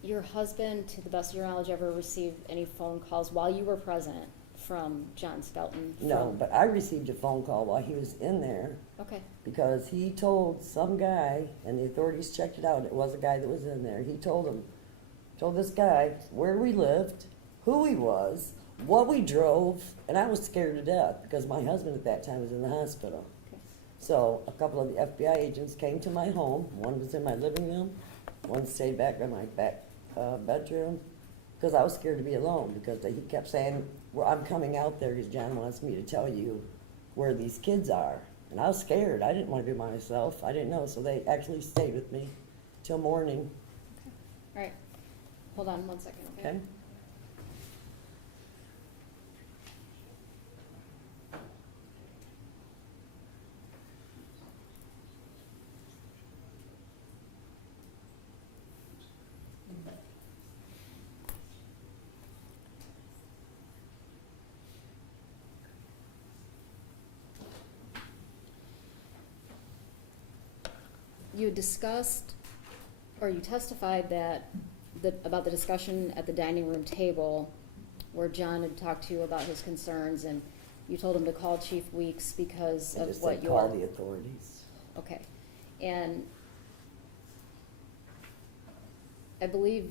your husband, to the best of your knowledge, ever receive any phone calls while you were present from John Skelton? No, but I received a phone call while he was in there, Okay, because he told some guy, and the authorities checked it out, it was a guy that was in there, he told this guy where we lived, who he was, what we drove, and I was scared to death, because my husband at that time was in the hospital. okay. So a couple of the FBI agents came to my home, one was in my living room, one stayed back in my back bedroom, because I was scared to be alone, because he kept saying, well, I'm coming out there because John wants me to tell you where these kids are. And I was scared. I didn't want to be by myself. I didn't know. So they actually stayed with me till morning. All right. Hold on one second, okay? Okay? You discussed, or you testified that, about the discussion at the dining room table where John had talked to you about his concerns, and you told him to call Chief Weeks because I of just what said, your... call the authorities. Okay. And I believe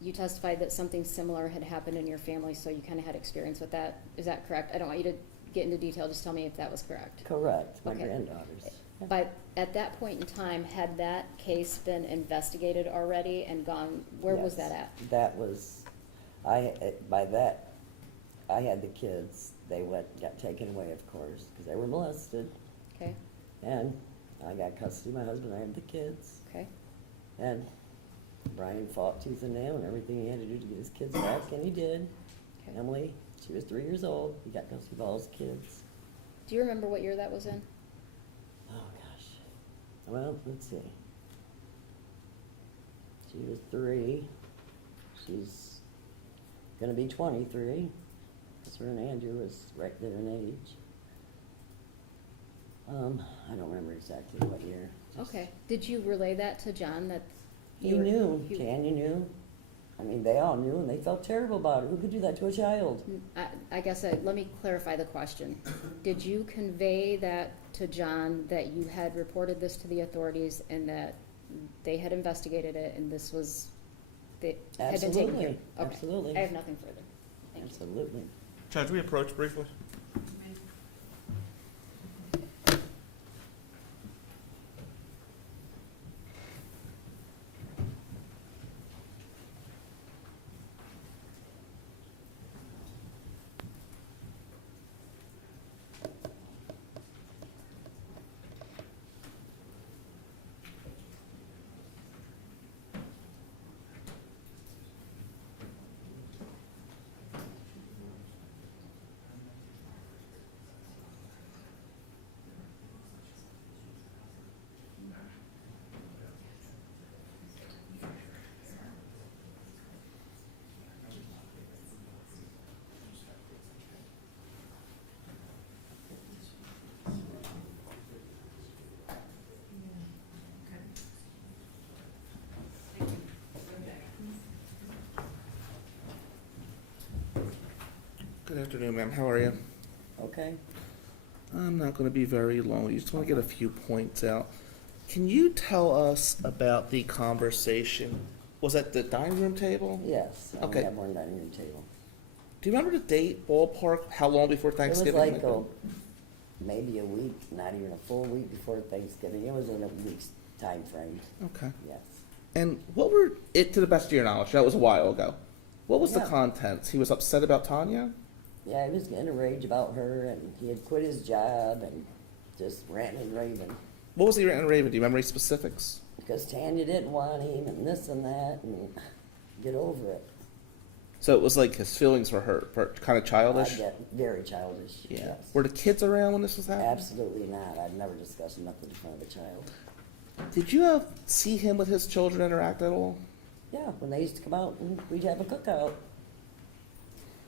you testified that something similar had happened in your family, so you kind of had experience with that. Is that correct? I don't want you to get into detail, just tell me if that was correct. Correct. My Okay. granddaughters. But at that point in time, had that case been investigated already and gone, where was Yes. that at? That was, by that, I had the kids. They got taken away, of course, because they were molested. Okay, And I got custody of my husband, I had the kids. okay, And Brian fought tooth and nail and everything he had to do to get his kids back, and he did. okay. Emily, she was 3 years old, he got custody of all his kids. Do Do you remember what year that was in? Oh, gosh. Well, let's see. She was 3. She's gonna be 23. Because her and Andrew was right there in age. I don't remember exactly what year. Okay. Did you relay that to John that He you were- knew, you- Tanya knew. I mean, they all knew, and they felt terrible about it. Who could do that to a child? I guess, let me clarify the question. Did you convey that to John, that you had reported this to the authorities and that they had investigated it and this was, had been taken care of? Absolutely, Okay. absolutely. I have nothing further. Thank you. Absolutely. Judge, we approach briefly. Good afternoon, ma'am. How are you? Okay. I'm not going to be very long. We just want to get a few points out. Can you tell us about the conversation? Was at the dining room table? Yes, I Okay. only have one dining room table. Do you remember the date, ballpark? How long before Thanksgiving? It was might like have maybe a week, not even a full week before Thanksgiving. It was in a week's time frame. been? Okay. Yes. And what were it, to the best of your knowledge? That was a while ago. What was the Yeah. contents? He was upset about Tanya? Yeah, he was getting a rage about her, and he had quit his job and just ranting and raving. What was he ranting and raving? Do you remember any specifics? Because Tanya didn't want him and this and that, and get over it. So it was like his feelings were hurt, kind of childish? I get very childish. Yeah. Yes. Were the kids around when this was happening? Absolutely not. I'd never discuss nothing in front of a child. Did you see him with his children interact at all? Yeah, when they used to come out and we'd have a cookout.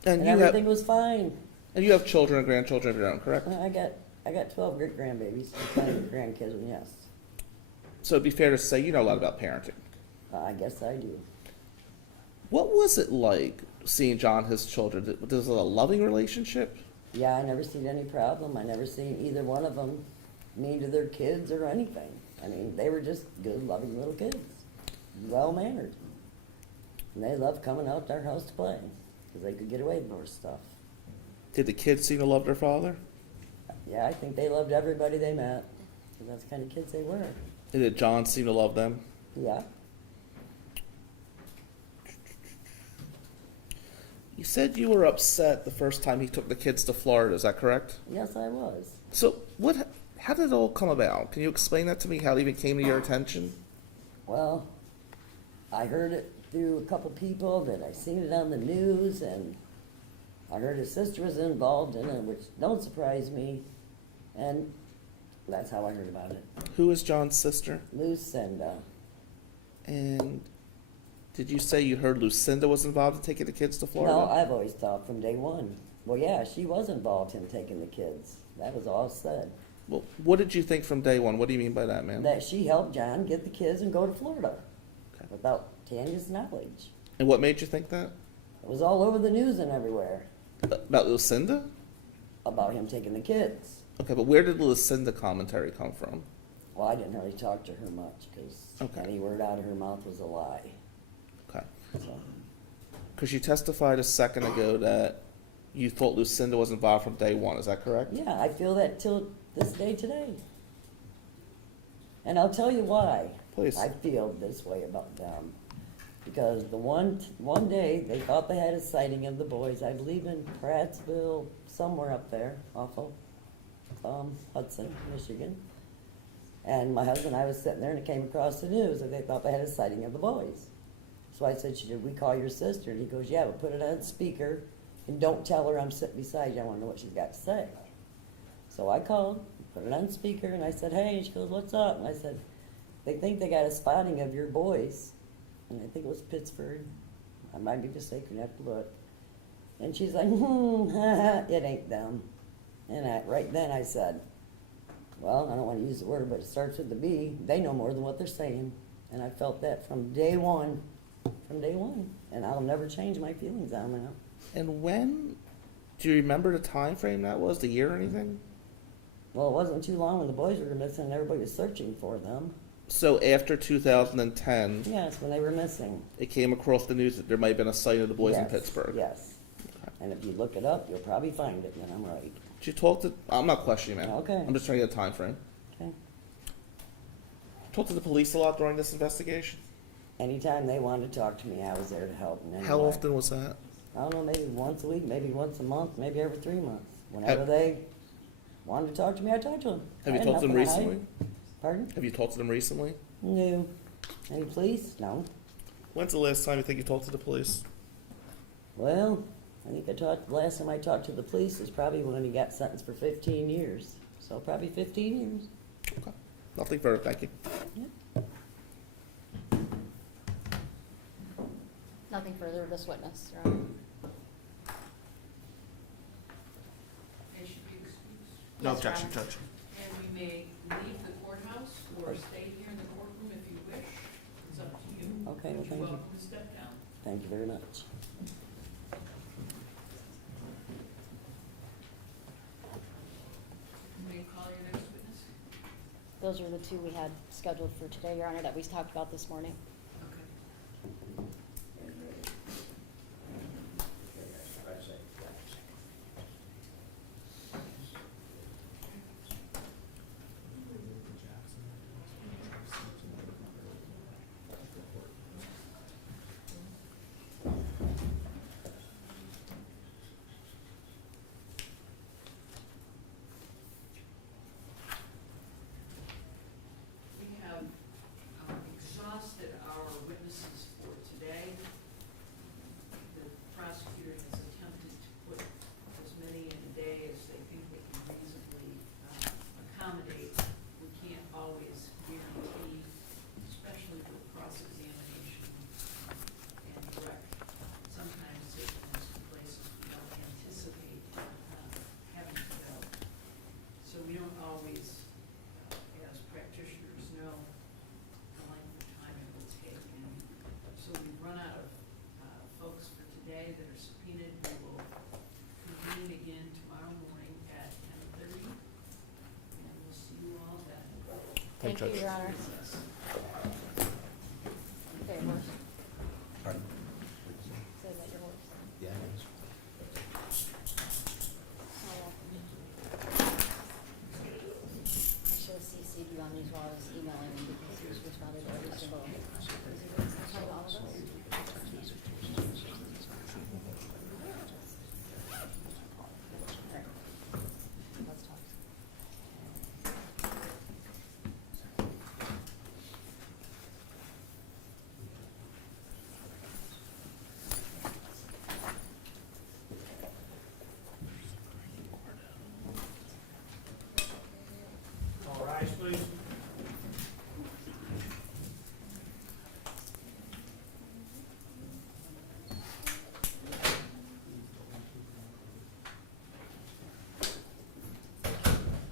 And And you everything have was fine. and you have children and grandchildren of your own, correct? I got 12 great grandbabies, 10 grandkids, and yes. So it'd be fair to say you know a lot about parenting. I guess I do. What was it like seeing John, his children? Was it a loving relationship? Yeah, I never seen any problem. I never seen either one of them mean to their kids or anything. I mean, they were just good, loving little kids, well-mannered. And they loved coming out to our house to play, because they could get away with more stuff. Did the kids seem to love their father? Yeah, I think they loved everybody they met, because that's the kind of kids they were. And did John seem to love them? Yeah. You said you were upset the first time he took the kids to Florida, is that correct? Yes, I was. So how did it all come about? Can you explain that to me, how it even came to your attention? Well, I heard it through a couple people, that I seen it on the news, and I heard his sister was involved in it, which don't surprise me, and that's how I heard about it. Who is John's sister? Lucinda. And did you say you heard Lucinda was involved in taking the kids to Florida? No, I've always thought from day one. Well, yeah, she was involved in taking the kids. That was all said. Well, what did you think from day one? What do you mean by that, ma'am? That she helped John get the kids and go to Florida Okay. without Tanya's knowledge. And what made you think that? It was all over the news and everywhere About Lucinda? about him taking the kids. Okay, but where did the Lucinda commentary come from? Well, I didn't really talk to her much, because Okay. any word out of her mouth was a lie. Okay. So, Because you testified a second ago that you thought Lucinda was involved from day one, is that correct? yeah, I feel that till this day today. And I'll tell you why. Please. I feel this way about them. Because the one day, they thought they had a sighting of the boys, I believe in Prattsville, somewhere up there, off of Hudson, Michigan. And my husband and I was sitting there, and it came across the news that they thought they had a sighting of the boys. So I said, should we call your sister? And he goes, yeah, but put it on speaker, and don't tell her I'm sitting beside you. I want to know what she's got to say. So I called, put it on speaker, and I said, hey, and she goes, what's up? And I said, they think they got a spotting of your boys. And I think it was Pittsburgh. I might be mistaken, I have to look. And she's like, it ain't them. And right then I said, well, I don't want to use the word, but it starts with the B. They know more than what they're saying. And I felt that from day one. And I'll never change my feelings on that. And when, do you remember the time frame that was, the year or anything? Well, it wasn't too long when the boys were missing, everybody was searching for them. So after 2010, Yes, when they were missing. it came across the news that there might have been a sighting of the boys in Yes, Pittsburgh. Yes. And if you look it up, you'll probably find it, and I'm right. Did you talk to, I'm not questioning you, man. Okay. I'm just trying to get a time frame. Okay. Talk to the police a lot during this investigation? Anytime they wanted to talk to me, I was there to help in any How way. often was that? I don't know, maybe once a week, maybe once a month, maybe every 3 months. Whenever Have- they wanted to talk to me, I talked to them. Have you I had talked to them nothing to hide. recently? Pardon? Have you talked to them recently? No. Any police? No. When's the last time you think you talked to the police? Well, I think the last time I talked to the police was probably when he got sentenced for 15 years. So probably 15 years. Okay. Nothing further, thank you. Nothing further of this witness, Your Honor. They should be excused. No Yes, Your objection, Honor. Judge. And we may leave the courthouse or stay here in the courtroom if you wish. It's up to you. Okay, well, But thank you're you. welcome to step down. Thank you very much. You may call your next witness. Those are the two we had scheduled for today, Your Honor, that we talked about this morning. Okay. We have exhausted our witnesses for today. The prosecutor has attempted to put as many in a day as they think they can reasonably accommodate. We can't always guarantee, especially with cross-examination and direct. Sometimes it comes to places we don't anticipate having to go. So we don't always, as practitioners, know the length of time it will take. And so we've run out of folks for today that are subpoenaed. We will convene again tomorrow morning at 10:30. And we'll see you all then. Thank you, Your Honor. Recess. Okay, horse. Pardon? Say that your horse. Yeah. Oh, I should have CC'd you on these while I was emailing him because he was responding to every single. Is he responding to all of us? All right. Let's talk. All rise, please.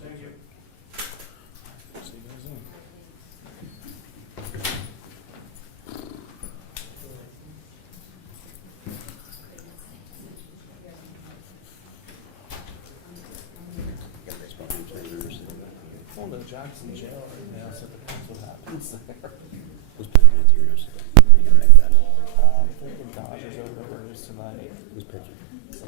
Thank you. See you guys in. Going to Jackson jail right now, so that's what happens there. Who's playing at the university? You can write that up. I'm thinking Dodgers over the Braves tonight. Who's pitching? So